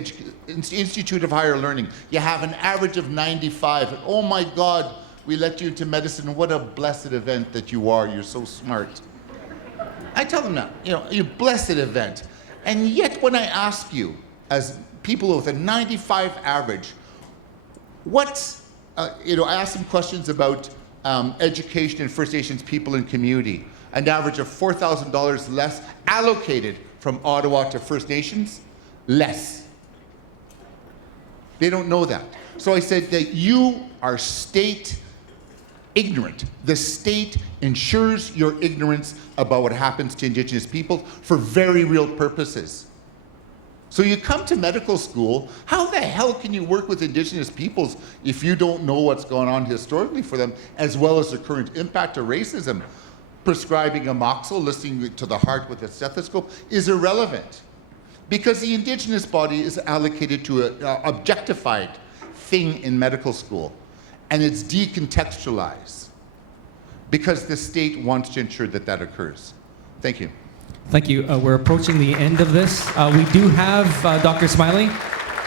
institute of higher learning. You have an average of 95. And oh my God, we let you into medicine. What a blessed event that you are. You're so smart. I tell them that, you know, you blessed event. And yet when I ask you, as people with a 95 average, what I asked them questions about education and First Nations people and community. An average of $4,000 less allocated from Ottawa to First Nations, less. They don't know that. So I said that you are state ignorant. The state ensures your ignorance about what happens to Indigenous peoples for very real purposes. So you come to medical school, how the hell can you work with Indigenous peoples if you don't know what's going on historically for them, as well as the current impact of racism? Prescribing amoxil, listening to the heart with a stethoscope is irrelevant, because the Indigenous body is allocated to an objectified thing in medical school, and it's decontextualized because the state wants to ensure that that occurs. Thank you. Thank you. We're approaching the end of this. We do have, Dr. Smylie,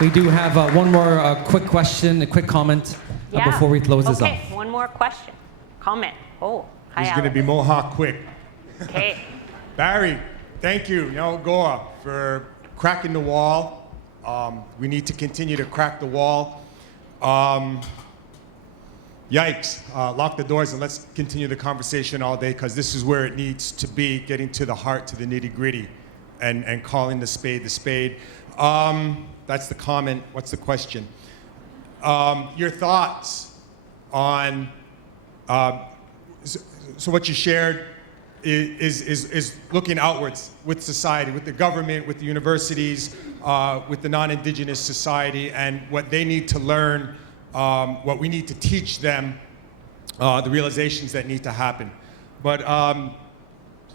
we do have one more quick question, a quick comment before we close this off. Okay, one more question. Comment. Oh, hi, It's going to Alex. be Mohawk quick. Okay. Barry, thank you, Goa, for cracking the wall. We need to continue to crack the wall. Yikes, lock the doors and let's continue the conversation all day, because this is where it needs to be, getting to the heart, to the nitty-gritty, and calling the spade the spade. That's the comment. What's the question? Your thoughts on, so what you shared is looking outwards with society, with the government, with the universities, with the non-Indigenous society, and what they need to learn, what we need to teach them, the realizations that need to happen. But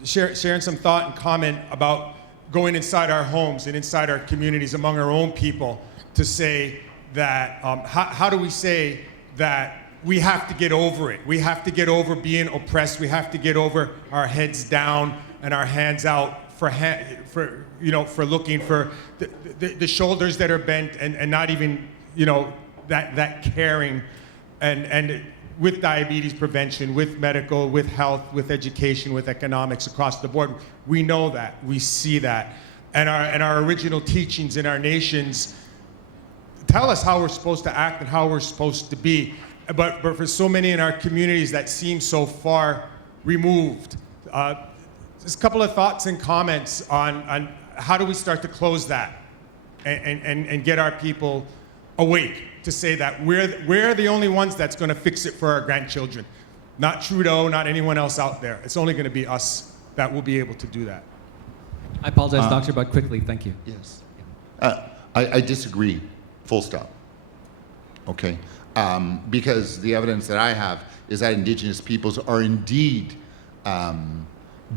sharing some thought and comment about going inside our homes and inside our communities, among our own people, to say that, how do we say that we have to get over it? We have to get over being oppressed. We have to get over our heads down and our hands out for looking for the shoulders that are bent, and not even, that caring, and with diabetes prevention, with medical, with health, with education, with economics across the board. We know that, we see that. And our original teachings in our nations tell us how we're supposed to act and how we're supposed to be. But for so many in our communities that seem so far removed. Just a couple of thoughts and comments on how do we start to close that and get our people awake to say that we're the only ones that's going to fix it for our grandchildren. Not Trudeau, not anyone else out there. It's only going to be us that will be able to do that. I apologize, Doctor, but quickly, thank you. Yes. I disagree, full stop. Okay? Because the evidence that I have is that Indigenous peoples are indeed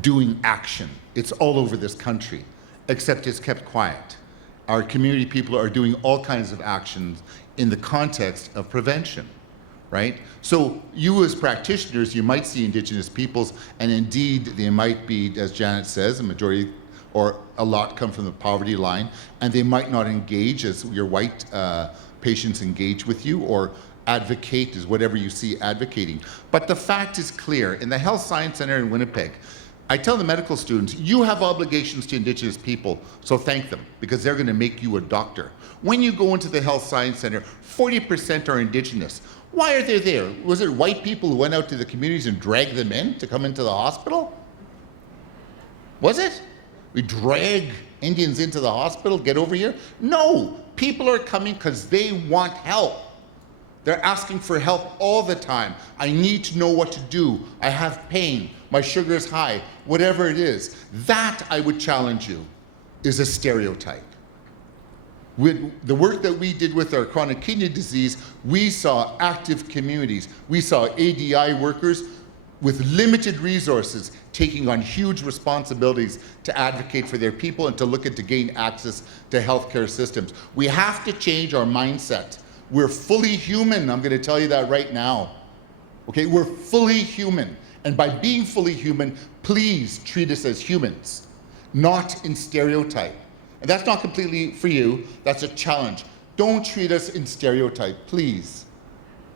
doing action. It's all over this country, except it's kept quiet. Our community people are doing all kinds of actions in the context of prevention, right? So you as practitioners, you might see Indigenous peoples, and indeed they might be, as Janet says, a majority or a lot come from the poverty line, and they might not engage as your white patients engage with you, or advocate is whatever you see advocating. But the fact is clear. In the Health Science Center in Winnipeg, I tell the medical students, you have obligations to Indigenous people, so thank them, because they're going to make you a doctor. When you go into the Health Science Center, 40% are Indigenous. Why are they there? Was it white people who went out to the communities and dragged them in to come into the hospital? Was it? We drag Indians into the hospital, get over here? No, people are coming because they want help. They're asking for help all the time. I need to know what to do. I have pain. My sugar is high. Whatever it is. That, I would challenge you, is a stereotype. With the work that we did with our chronic kidney disease, we saw active communities. We saw ADI workers with limited resources taking on huge responsibilities to advocate for their people and to look at to gain access to healthcare systems. We have to change our mindset. We're fully human, I'm going to tell you that right now. Okay, we're fully human. And by being fully human, please treat us as humans, not in stereotype. And that's not completely for you, that's a challenge. Don't treat us in stereotype, please.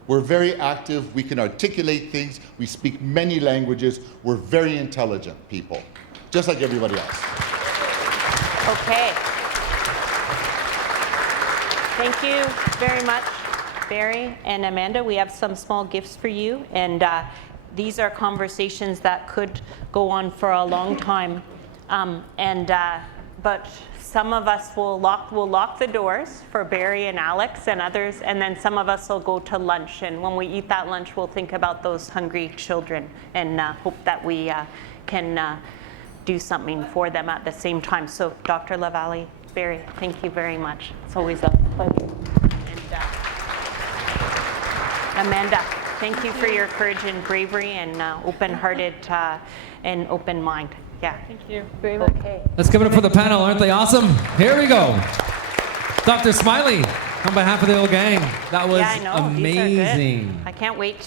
We're very active, we can articulate things, we speak many languages, we're very intelligent people, just like everybody else. Okay. Thank you very much. Barry and Amanda, we have some small gifts for you, and these are conversations that could go on for a long time, but some of us will lock the doors for Barry and Alex and others, and then some of us will go to lunch, and when we eat that lunch, we'll think about those hungry children and hope that we can do something for them at the same time. So Dr. Lavallee, Barry, thank you very much. It's always a pleasure. And Amanda, thank you for your courage and bravery and open-hearted and open mind. Yeah. Thank you very much. Okay. Let's give it up for the panel. Aren't they awesome? Here we go. Dr. Smylie, on behalf of the whole gang. That was Yeah, I know. These are good. amazing. I can't wait to